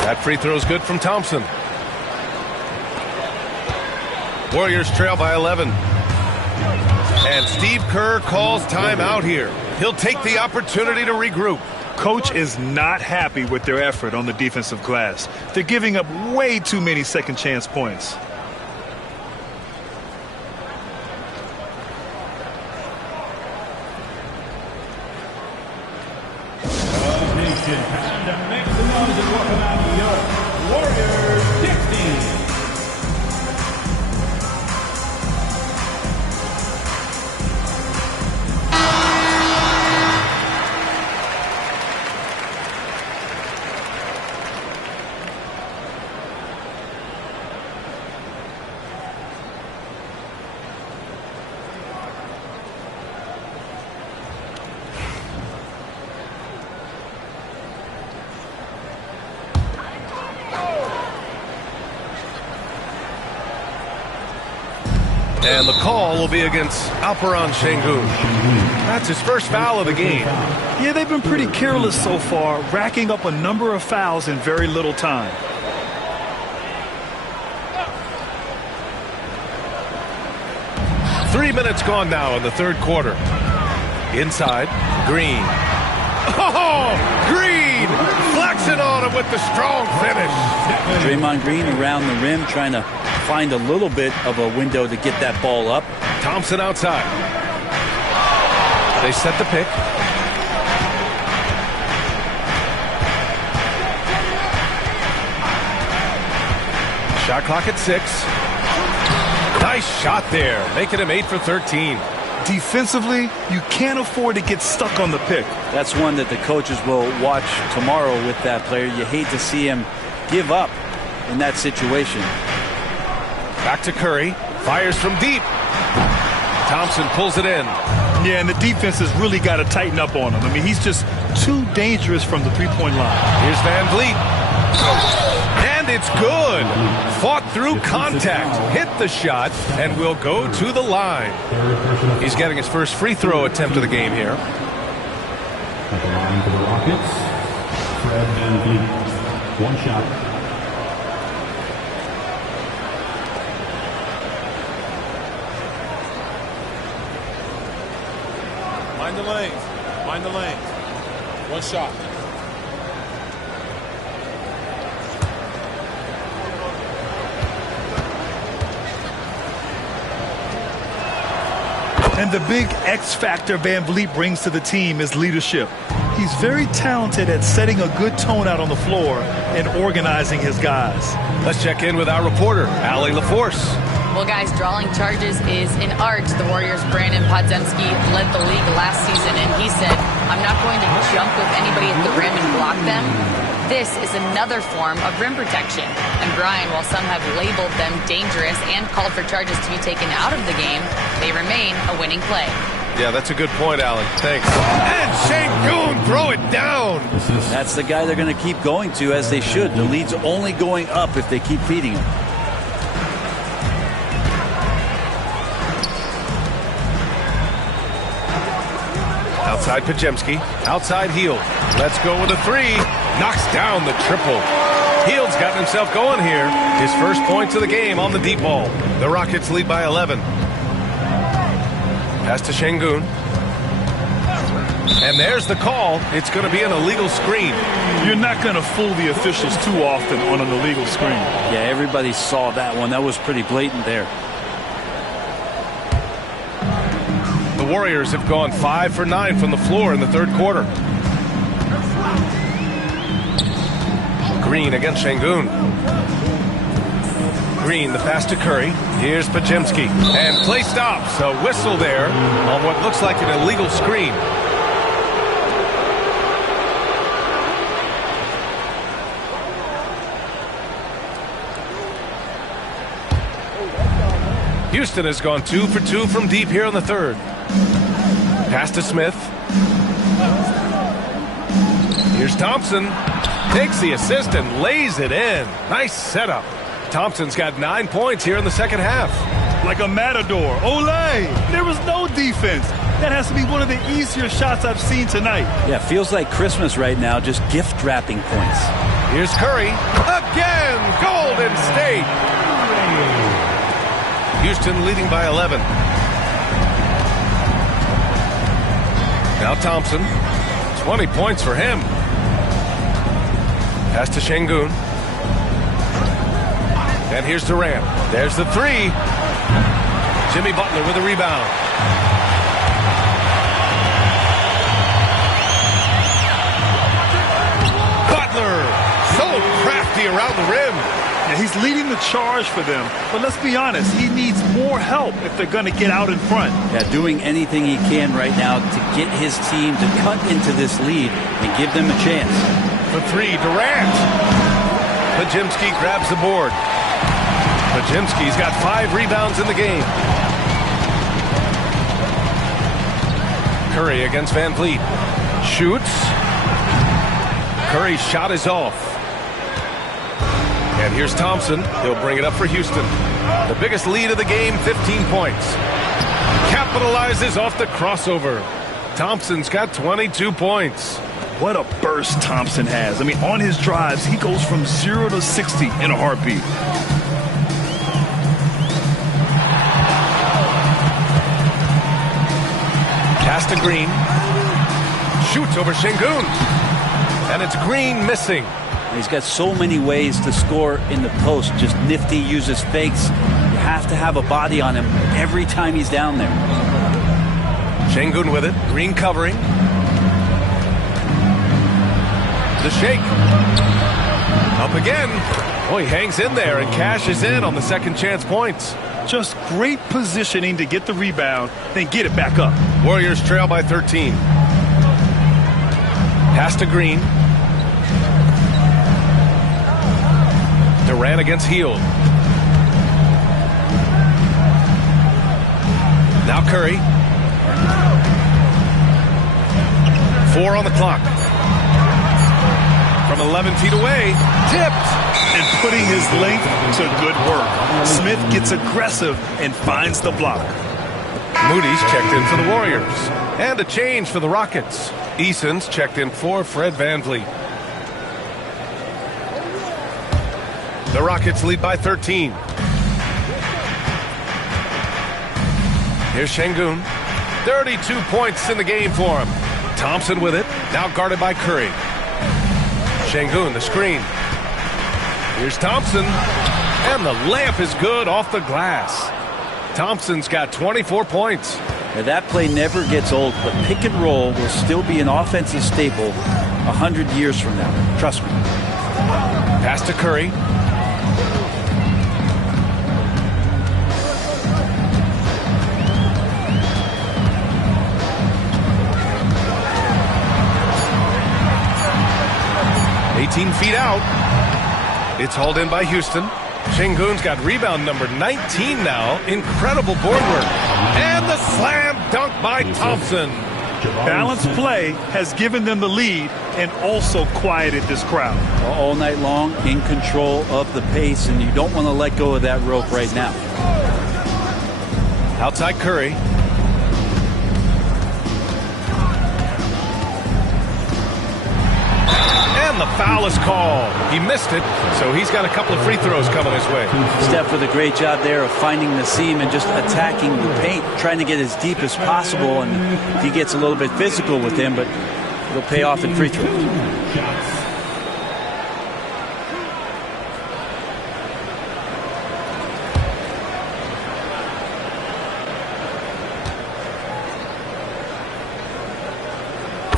That free throw is good from Thompson. Warriors trail by 11. And Steve Kerr calls timeout here. He'll take the opportunity to regroup. Coach is not happy with their effort on the defensive glass. They're giving up way too many second chance points. And to make some noise and welcome out your Warriors 16. And the call will be against Alperen Şengün. That's his first foul of the game. Yeah, they've been pretty careless so far, racking up a number of fouls in very little time. Three minutes gone now in the third quarter. Inside, Green. Oh, Green! Flexing on him with the strong finish. Draymond Green around the rim trying to find a little bit of a window to get that ball up. Thompson outside. They set the pick. Shot clock at 6. Nice shot there, making him 8 for 13. Defensively, you can't afford to get stuck on the pick. That's one that the coaches will watch tomorrow with that player. You hate to see him give up in that situation. Back to Curry. Fires from deep. Thompson pulls it in. Yeah, and the defense has really got to tighten up on him. I mean, he's just too dangerous from the three-point line. Here's Van Vliet. And it's good. Fought through contact. Hit the shot and will go to the line. He's getting his first free throw attempt of the game here. At the line for the Rockets, Fred Van Vliet. One shot. Find the lanes. Find the lanes. One shot. And the big X factor Van Vliet brings to the team is leadership. He's very talented at setting a good tone out on the floor and organizing his guys. Let's check in with our reporter, Allie LaForce. Well, guys, drawing charges is an art. The Warriors' Brandon Podziemski led the league last season, and he said, I'm not going to jump with anybody at the rim and block them. This is another form of rim protection. And Brian, while some have labeled them dangerous and called for charges to be taken out of the game, they remain a winning play. Yeah, that's a good point, Alan. Thanks. And Şengün throw it down. That's the guy they're going to keep going to, as they should. The lead's only going up if they keep feeding him. Outside Podziemski. Outside Hield. Let's go with a three. Knocks down the triple. Hield's gotten himself going here. His first points of the game on the deep ball. The Rockets lead by 11. Pass to Şengün. And there's the call. It's going to be an illegal screen. You're not going to fool the officials too often on an illegal screen. Yeah, everybody saw that one. That was pretty blatant there. The Warriors have gone 5 for 9 from the floor in the third quarter. Green against Şengün. Green, the pass to Curry. Here's Podziemski. And play stops. A whistle there on what looks like an illegal screen. Houston has gone 2 for 2 from deep here in the third. Pass to Smith. Here's Thompson. Takes the assist and lays it in. Nice setup. Thompson's got 9 points here in the second half. Like a matador. Olé! There was no defense. That has to be one of the easier shots I've seen tonight. Yeah, feels like Christmas right now, just gift wrapping points. Here's Curry. Again, Golden State. Houston leading by 11. Now Thompson. 20 points for him. Pass to Şengün. And here's Durant. There's the three. Jimmy Butler with a rebound. Butler, so crafty around the rim. Yeah, he's leading the charge for them. But let's be honest, he needs more help if they're going to get out in front. Yeah, doing anything he can right now to get his team to cut into this lead and give them a chance. For three, Durant. Podziemski grabs the board. Podziemski's got 5 rebounds in the game. Curry against Van Vliet. Shoots. Curry's shot is off. And here's Thompson. He'll bring it up for Houston. The biggest lead of the game, 15 points. Capitalizes off the crossover. Thompson's got 22 points. What a burst Thompson has. I mean, on his drives, he goes from 0 to 60 in a heartbeat. Pass to Green. Shoots over Şengün. And it's Green missing. He's got so many ways to score in the post. Just nifty, uses fakes. You have to have a body on him every time he's down there. Şengün with it. Green covering. The shake. Up again. Oh, he hangs in there and cashes in on the second chance points. Just great positioning to get the rebound, then get it back up. Warriors trail by 13. Pass to Green. Durant against Hield. Now Curry. 4 on the clock. From 11 feet away, tipped. And putting his length to good work. Smith gets aggressive and finds the block. Moody's checked in for the Warriors. And a change for the Rockets. Eason's checked in for Fred Van Vliet. The Rockets lead by 13. Here's Şengün. 32 points in the game for him. Thompson with it. Now guarded by Curry. Şengün, the screen. Here's Thompson. And the layup is good off the glass. Thompson's got 24 points. Now that play never gets old, but pick and roll will still be an offensive staple 100 years from now. Trust me. Pass to Curry. Feet out. It's hauled in by Houston. Şengün's got rebound number 19 now. Incredible board work. And the slam dunk by Thompson. Balanced play has given them the lead and also quieted this crowd. All night long, in control of the pace, and you don't want to let go of that rope right now. Outside Curry. The foul is called. He missed it, so he's got a couple of free throws coming his way. Steph with a great job there of finding the seam and just attacking the paint, trying to get as deep as possible, and he gets a little bit physical with him, but it'll pay off in free throws.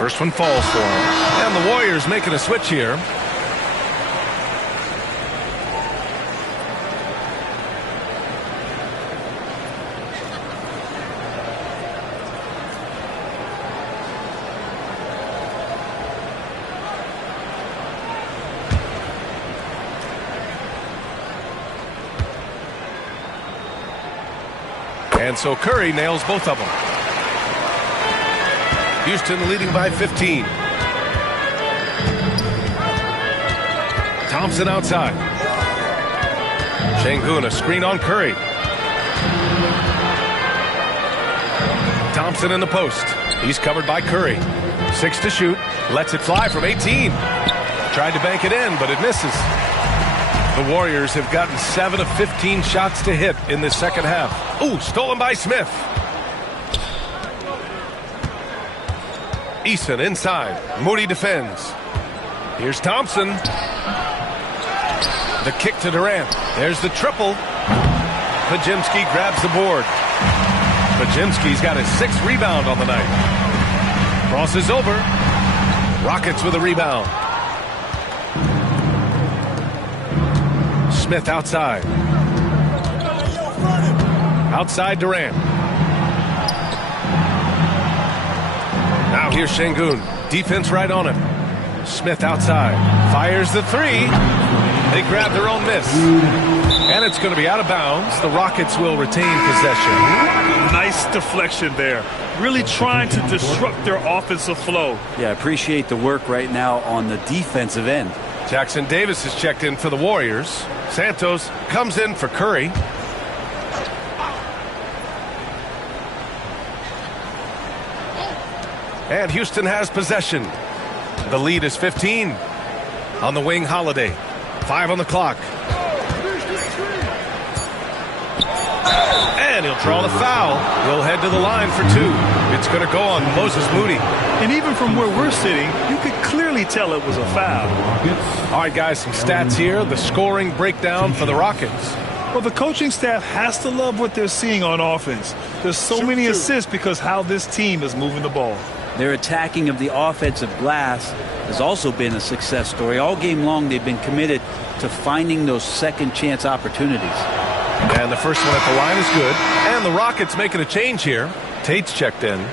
First one falls for him. And the Warriors making a switch here. And so Curry nails both of them. Houston leading by 15. Thompson outside. Şengün, a screen on Curry. Thompson in the post. He's covered by Curry. 6 to shoot. Lets it fly from 18. Tried to bank it in, but it misses. The Warriors have gotten 7 of 15 shots to hit in the second half. Ooh, stolen by Smith. Eason inside. Moody defends. Here's Thompson. The kick to Durant. There's the triple. Podziemski grabs the board. Podziemski's got his 6th rebound on the night. Crosses over. Rockets with a rebound. Smith outside. Outside Durant. Now here's Şengün. Defense right on him. Smith outside. Fires the 3. They grab their own miss. And it's going to be out of bounds. The Rockets will retain possession. Nice deflection there. Really trying to disrupt their offensive flow. Yeah, I appreciate the work right now on the defensive end. Jackson Davis is checked in for the Warriors. Santos comes in for Curry. And Houston has possession. The lead is 15. On the wing, Holiday. 5 on the clock. And he'll draw the foul. He'll head to the line for 2. It's going to go on Moses Moody. And even from where we're sitting, you could clearly tell it was a foul. All right, guys, some stats here. The scoring breakdown for the Rockets. Well, the coaching staff has to love what they're seeing on offense. There's so many assists because how this team is moving the ball. Their attacking of the offensive glass has also been a success story. All game long, they've been committed to finding those second chance opportunities. And the first one at the line is good. And the Rockets making a change here. Tate's checked in.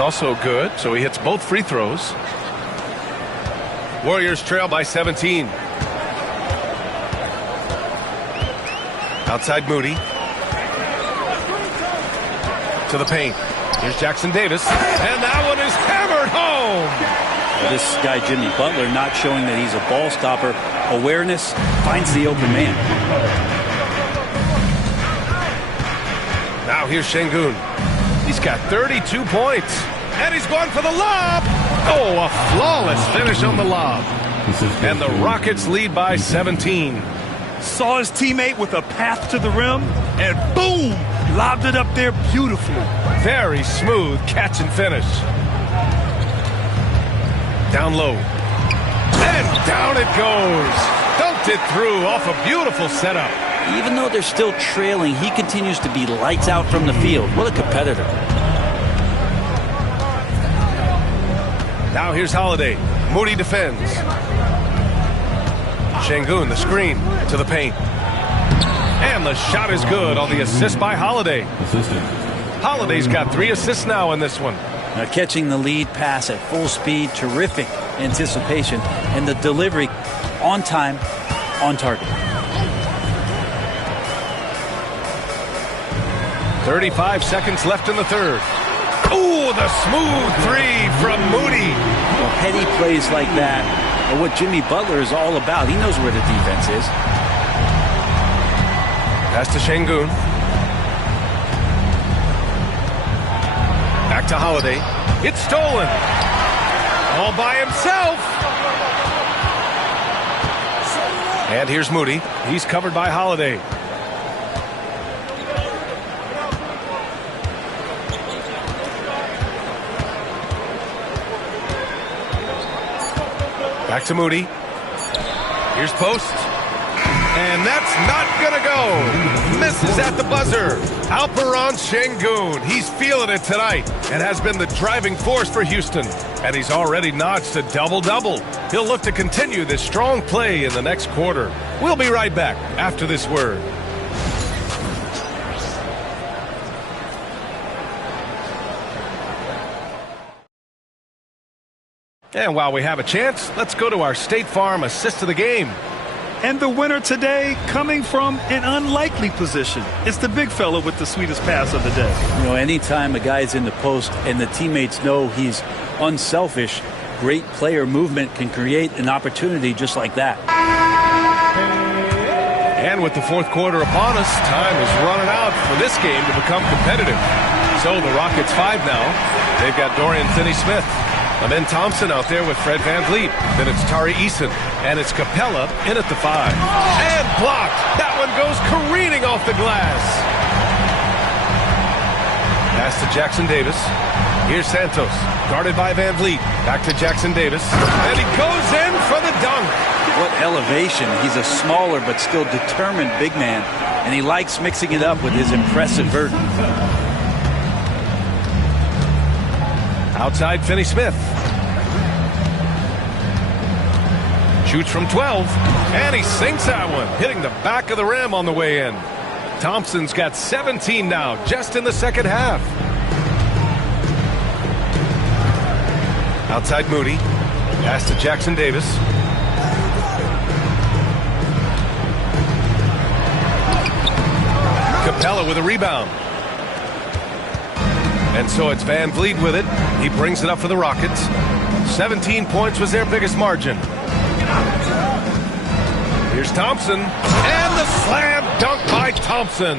Also good, so he hits both free throws. Warriors trail by 17. Outside Moody. To the paint. Here's Jackson Davis. And that one is hammered home. This guy, Jimmy Butler, not showing that he's a ball stopper. Awareness, finds the open man. Now here's Şengün. He's got 32 points. And he's going for the lob. Oh, a flawless finish on the lob. And the Rockets lead by 17. Saw his teammate with a path to the rim, and boom, lobbed it up there beautifully. Very smooth catch and finish. Down low. And down it goes. Dunked it through off a beautiful setup. Even though they're still trailing, he continues to be lights out from the field. What a competitor. Now here's Holiday. Moody defends. Şengün, the screen to the paint. And the shot is good on the assist by Holiday. Holiday's got 3 assists now in this one. Now catching the lead pass at full speed, terrific anticipation, and the delivery on time, on target. 35 seconds left in the third. Ooh, the smooth 3 from Moody. Well, heady plays like that are what Jimmy Butler is all about. He knows where the defense is. Pass to Şengün. Back to Holiday. It's stolen. All by himself. And here's Moody. He's covered by Holiday. Back to Moody. Here's post. And that's not going to go. Misses at the buzzer. Alperon Şengün. He's feeling it tonight and has been the driving force for Houston. And he's already notched a double-double. He'll look to continue this strong play in the next quarter. We'll be right back after this word. And while we have a chance, let's go to our State Farm assist of the game. And the winner today coming from an unlikely position. It's the big fella with the sweetest pass of the day. You know, anytime a guy's in the post and the teammates know he's unselfish, great player movement can create an opportunity just like that. And with the fourth quarter upon us, time is running out for this game to become competitive. So the Rockets 5 now. They've got Dorian Finney-Smith. Amen Thompson out there with Fred VanVleet. Then it's Tari Eason. And it's Capella in at the 5. And blocked. That one goes careening off the glass. Pass to Jackson Davis. Here's Santos. Guarded by VanVleet. Back to Jackson Davis. And he goes in for the dunk. What elevation. He's a smaller but still determined big man. And he likes mixing it up with his impressive vert. Outside Finney-Smith. Shoots from 12. And he sinks that one, hitting the back of the rim on the way in. Thompson's got 17 now, just in the second half. Outside Moody. Pass to Jackson Davis. Capella with a rebound. And so it's VanVleet with it. He brings it up for the Rockets. 17 points was their biggest margin. Here's Thompson. And the slam dunk by Thompson.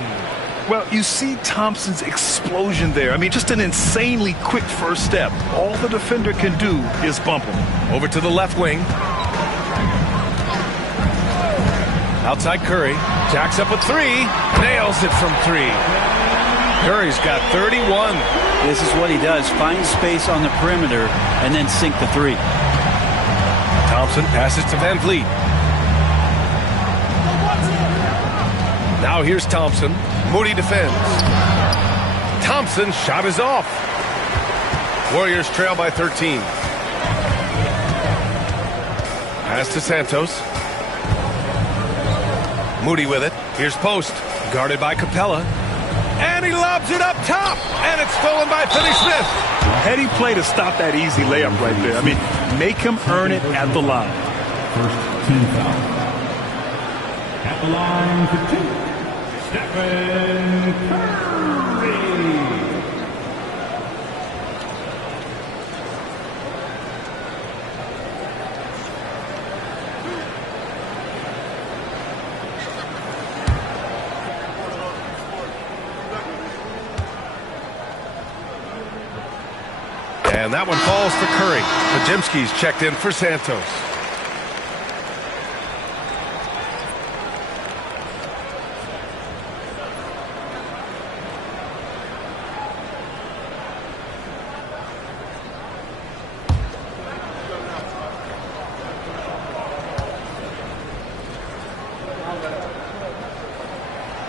Well, you see Thompson's explosion there. I mean, just an insanely quick first step. All the defender can do is bump him. Over to the left wing. Outside Curry. Jacks up a 3. Nails it from 3. Curry's got 31. This is what he does. Find space on the perimeter and then sink the 3. Thompson passes to VanVleet. Now here's Thompson. Moody defends. Thompson's shot is off. Warriors trail by 13. Pass to Santos. Moody with it. Here's Post. Guarded by Capella. And he lobs it up top. And it's stolen by Finney-Smith. Heady play to stop that easy layup right there. I mean, make him earn it at the line. First team foul. At the line for 2. Stephen Curry. And that one falls for Curry. Podziemski's checked in for Santos.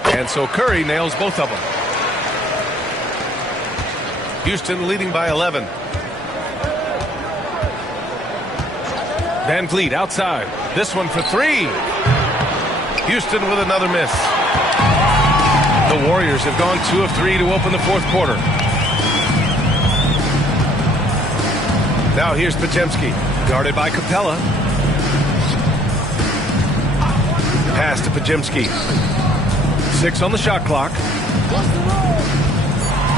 And so Curry nails both of them. Houston leading by 11. VanVleet outside. This one for 3. Houston with another miss. The Warriors have gone 2 of 3 to open the fourth quarter. Now here's Podziemski. Guarded by Capella. Pass to Podziemski. 6 on the shot clock.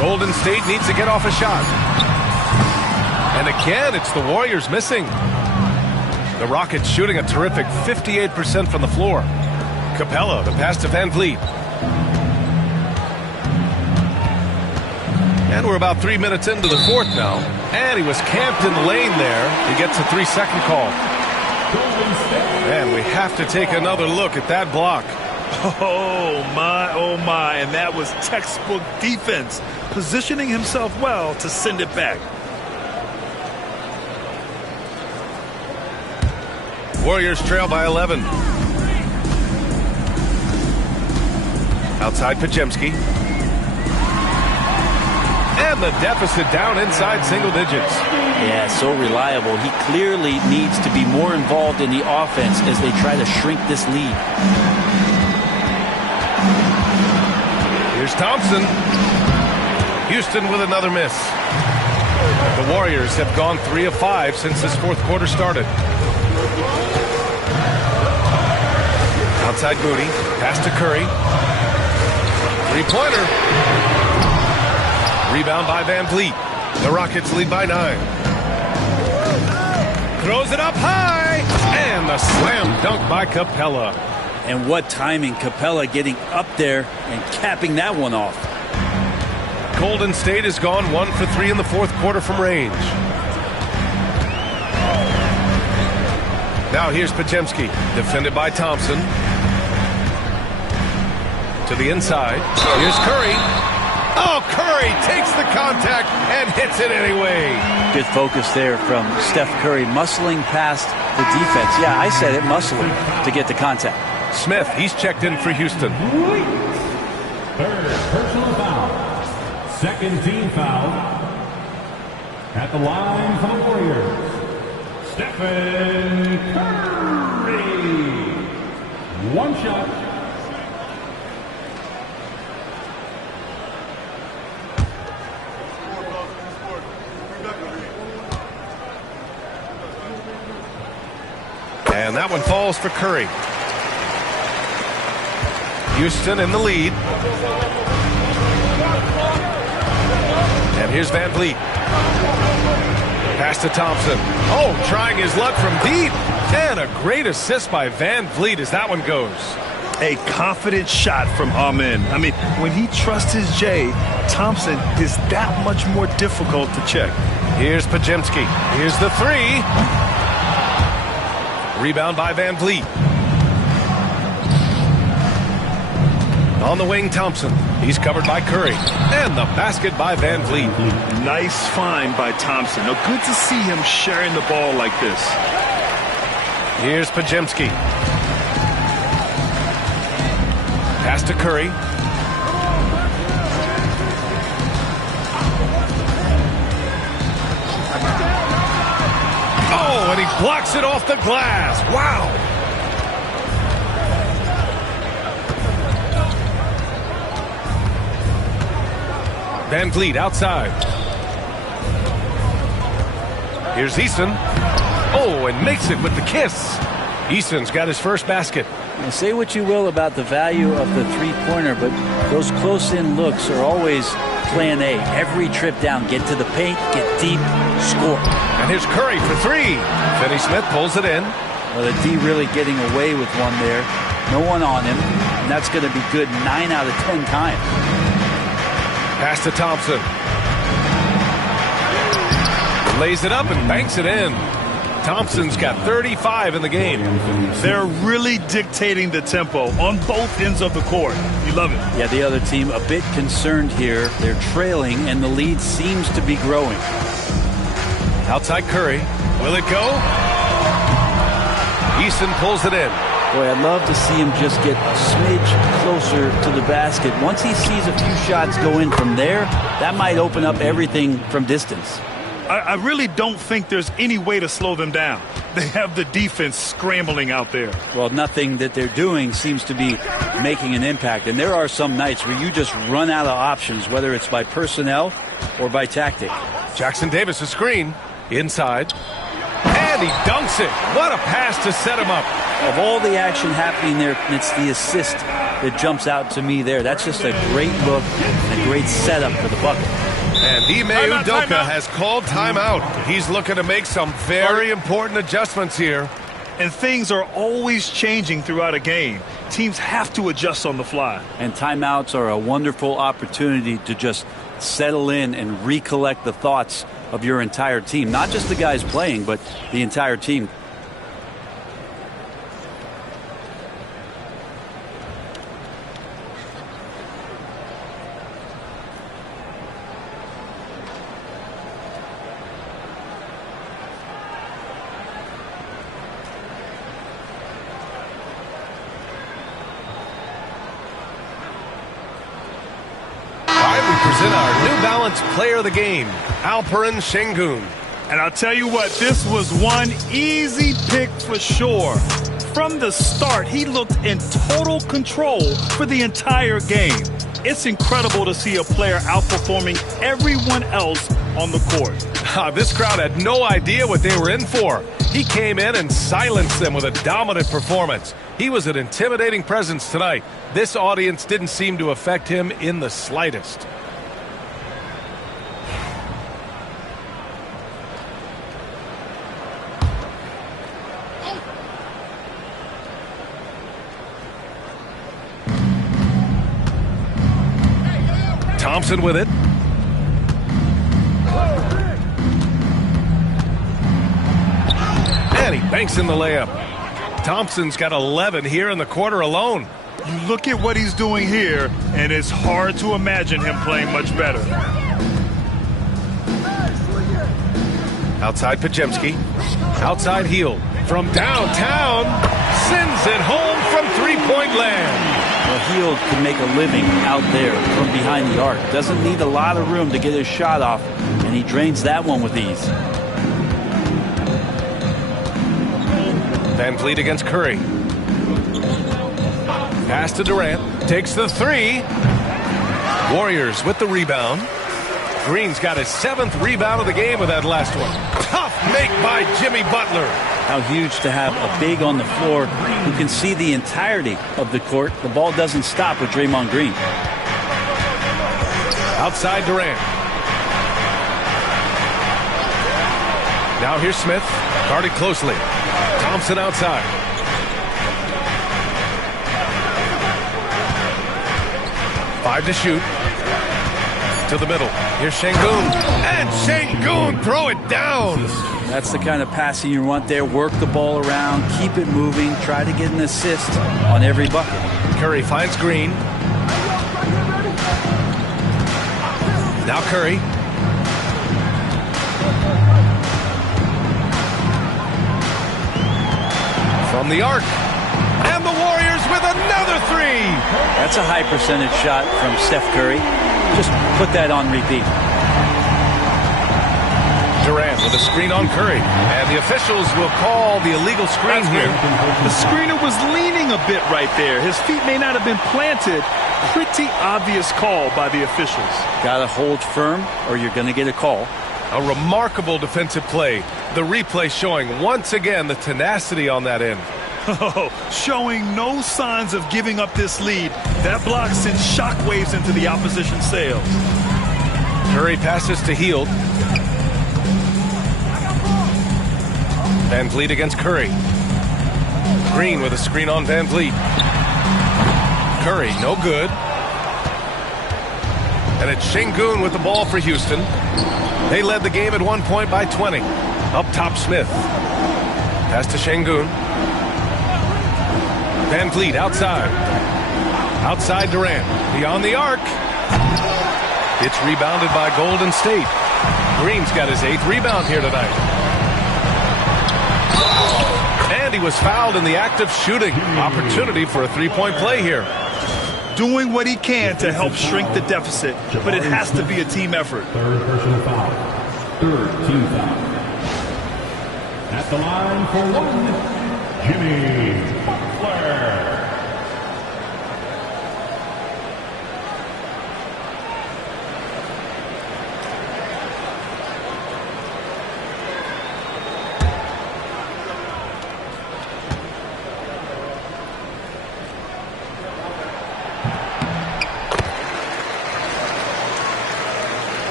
Golden State needs to get off a shot. And again, it's the Warriors missing. The Rockets shooting a terrific 58% from the floor. Capella, the pass to VanVleet. And we're about 3 minutes into the fourth now. And he was camped in the lane there. He gets a 3-second call. And we have to take another look at that block. Oh, my. And that was textbook defense. Positioning himself well to send it back. Warriors trail by 11. Outside Pajemski. And the deficit down inside single digits. Yeah, so reliable. He clearly needs to be more involved in the offense as they try to shrink this lead. Here's Thompson. Houston with another miss. The Warriors have gone 3 of 5 since this fourth quarter started. Outside Moody. Pass to Curry. Three-pointer. Rebound by Van Vliet. The Rockets lead by 9. Throws it up high. And the slam dunk by Capella. And what timing. Capella getting up there and capping that one off. Golden State has gone 1 for 3 in the fourth quarter from range. Now here's Pajemski. Defended by Thompson. To the inside. Here's Curry. Oh, Curry takes the contact and hits it anyway. Good focus there from Steph Curry, muscling past the defense. Yeah, I said it, muscling to get the contact. Smith, he's checked in for Houston. Third personal foul. Second team foul. At the line for the Warriors, Stephen Curry. One shot. And that one falls for Curry. Houston in the lead. And here's Van Vliet. Pass to Thompson. Oh, trying his luck from deep. And a great assist by Van Vliet as that one goes. A confident shot from Amen. I mean, when he trusts his J, Thompson is that much more difficult to check. Here's Pajemski. Here's the three. Rebound by Van Vliet. On the wing, Thompson. He's covered by Curry. And the basket by Van Vliet. Nice find by Thompson. Now, good to see him sharing the ball like this. Here's Pajemski. Pass to Curry. Oh, and he blocks it off the glass. Wow. Van Vliet outside. Here's Eason. Oh, and makes it with the kiss. Eason's got his first basket. Now, say what you will about the value of the three-pointer, but those close-in looks are always plan A. Every trip down, get to the paint, get deep, score. And here's Curry for three. Finney Smith pulls it in. Well, the D really getting away with one there. No one on him, and that's going to be good 9 out of 10 times. Pass to Thompson. Lays it up and banks it in. Thompson's got 35 in the game. They're really dictating the tempo on both ends of the court. You love it. Yeah, the other team a bit concerned here. They're trailing, and the lead seems to be growing. Outside Curry. Will it go? Eason pulls it in. Boy, I'd love to see him just get a smidge closer to the basket. Once he sees a few shots go in from there, that might open up everything from distance. I really don't think there's any way to slow them down. They have the defense scrambling out there. Well, nothing that they're doing seems to be making an impact. And there are some nights where you just run out of options, whether it's by personnel or by tactic. Jackson Davis, a screen. Inside. And he dunks it. What a pass to set him up. Of all the action happening there, it's the assist that jumps out to me there. That's just a great look and a great setup for the bucket. And Ime Udoka has called timeout. He's looking to make some very important adjustments here. And things are always changing throughout a game. Teams have to adjust on the fly. And timeouts are a wonderful opportunity to just settle in and recollect the thoughts of your entire team. Not just the guys playing, but the entire team. Balanced player of the game, Alperen Şengün. And I'll tell you what, this was one easy pick for sure. From the start, he looked in total control for the entire game. It's incredible to see a player outperforming everyone else on the court. This crowd had no idea what they were in for. He came in and silenced them with a dominant performance. He was an intimidating presence tonight. This audience didn't seem to affect him in the slightest. Thompson with it. And he banks in the layup. Thompson's got 11 here in the quarter alone. You look at what he's doing here, and it's hard to imagine him playing much better. Outside Pajemski. Outside Hield. From downtown. Sends it home from three-point land. Well, Hield can make a living out there from behind the arc. Doesn't need a lot of room to get his shot off, and he drains that one with ease. Van Vliet against Curry. Pass to Durant. Takes the three. Warriors with the rebound. Green's got his 7th rebound of the game with that last one. Tough make by Jimmy Butler. How huge to have a big on the floor who can see the entirety of the court. The ball doesn't stop with Draymond Green. Outside Durant. Now here's Smith. Guarded closely. Thompson outside. Five to shoot. To the middle. Here's Şengün. And Şengün throw it down. That's the kind of passing you want there. Work the ball around, keep it moving, try to get an assist on every bucket. Curry finds Green. Now Curry. From the arc. And the Warriors with another three. That's a high percentage shot from Steph Curry. Just put that on repeat. Durant with a screen on Curry. And the officials will call the illegal screen here. The screener was leaning a bit right there. His feet may not have been planted. Pretty obvious call by the officials. Got to hold firm or you're going to get a call. A remarkable defensive play. The replay showing once again the tenacity on that end. Oh, showing no signs of giving up this lead. That block sends shockwaves into the opposition sails. Curry passes to Hield. Van Vliet against Curry. Green with a screen on Van Vliet. Curry, no good. And it's Şengün with the ball for Houston. They led the game at 1 point by 20. Up top, Smith. Pass to Şengün. Van Vliet outside. Outside Durant. Beyond the arc. It's rebounded by Golden State. Green's got his 8th rebound here tonight. And he was fouled in the act of shooting. Opportunity for a three-point play here. Doing what he can to help shrink the deficit, but it has to be a team effort. Third personal foul. Third team foul. At the line for one, Jimmy Butler.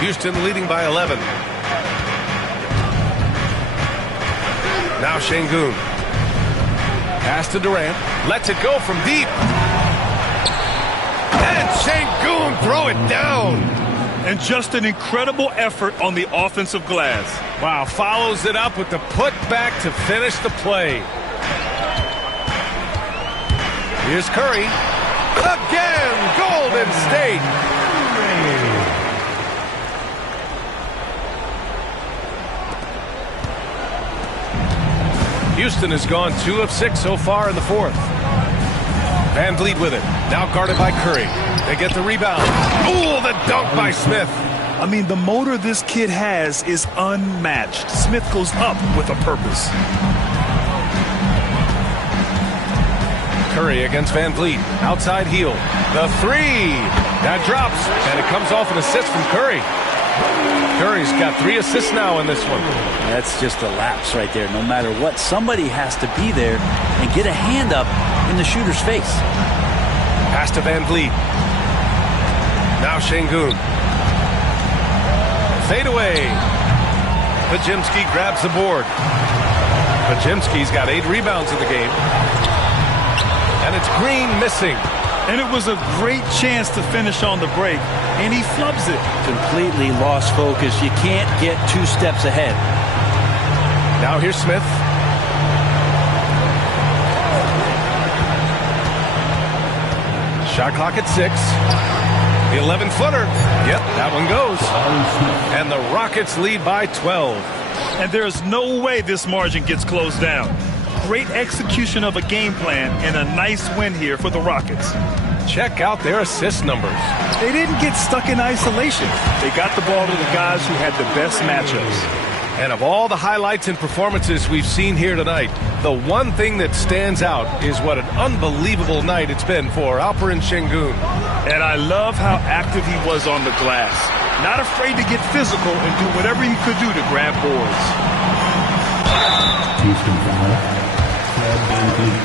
Houston leading by 11. Now Şengün. Pass to Durant. Lets it go from deep. And Şengün throw it down. And just an incredible effort on the offensive glass. Wow, follows it up with the putback to finish the play. Here's Curry. Again, Golden State. Houston has gone 2 of 6 so far in the fourth. Van Vliet with it. Now guarded by Curry. They get the rebound. Ooh, the dunk by Smith. I mean, the motor this kid has is unmatched. Smith goes up with a purpose. Curry against Van Vliet. Outside heel. The three. That drops, and it comes off an assist from Curry. Curry's got 3 assists now in this one. That's just a lapse right there. No matter what, somebody has to be there and get a hand up in the shooter's face. Pass to Van Vliet. Now Şengün. Fade away. Podziemski grabs the board. Podziemski's got 8 rebounds in the game. And it's Green missing. And it was a great chance to finish on the break, and he flubs it. Completely lost focus. You can't get 2 steps ahead. Now here's Smith. Shot clock at 6. The 11-footer. Yep, that one goes. And the Rockets lead by 12. And there's no way this margin gets closed down. Great execution of a game plan and a nice win here for the Rockets. Check out their assist numbers. They didn't get stuck in isolation. They got the ball to the guys who had the best matchups. And of all the highlights and performances we've seen here tonight, the one thing that stands out is what an unbelievable night it's been for Alperen Şengün. And I love how active he was on the glass. Not afraid to get physical and do whatever he could do to grab boards. Houston foul. Fred Van Vliet.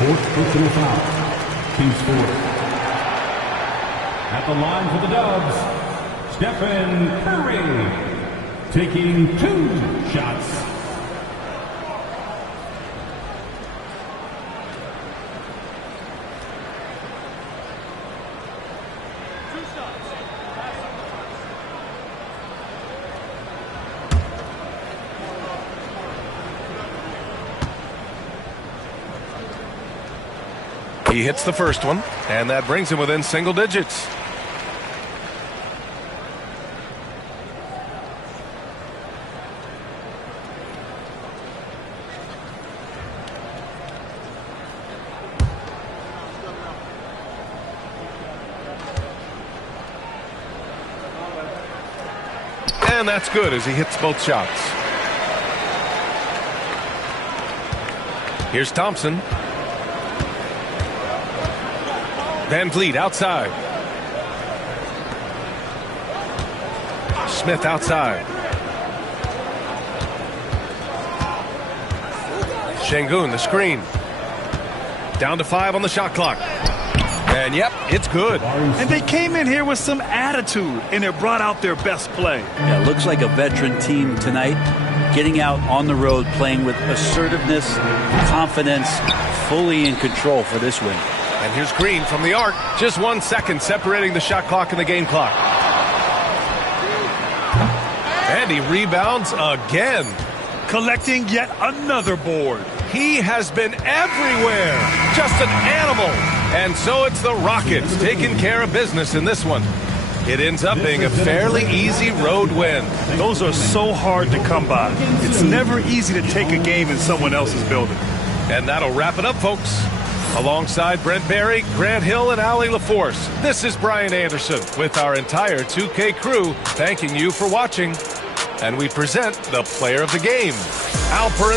4th personal foul. Team score. At the line for the Dubs, Stephen Curry. Taking 2 shots. He hits the first one, and that brings him within single digits. And that's good as he hits both shots. Here's Thompson. Van Vliet outside. Smith outside. Şengün, the screen. Down to 5 on the shot clock. And yep, it's good. And they came in here with some attitude, and it brought out their best play. Yeah, looks like a veteran team tonight. Getting out on the road, playing with assertiveness, confidence, fully in control for this win. And here's Green from the arc. Just 1 second separating the shot clock and the game clock. And he rebounds again. Collecting yet another board. He has been everywhere. Just an animal. And so it's the Rockets taking care of business in this one. It ends up being a fairly easy road win. Those are so hard to come by. It's never easy to take a game in someone else's building. And that'll wrap it up, folks. Alongside Brent Barry, Grant Hill, and Allie LaForce, this is Brian Anderson with our entire 2K crew thanking you for watching. And we present the player of the game, Alperen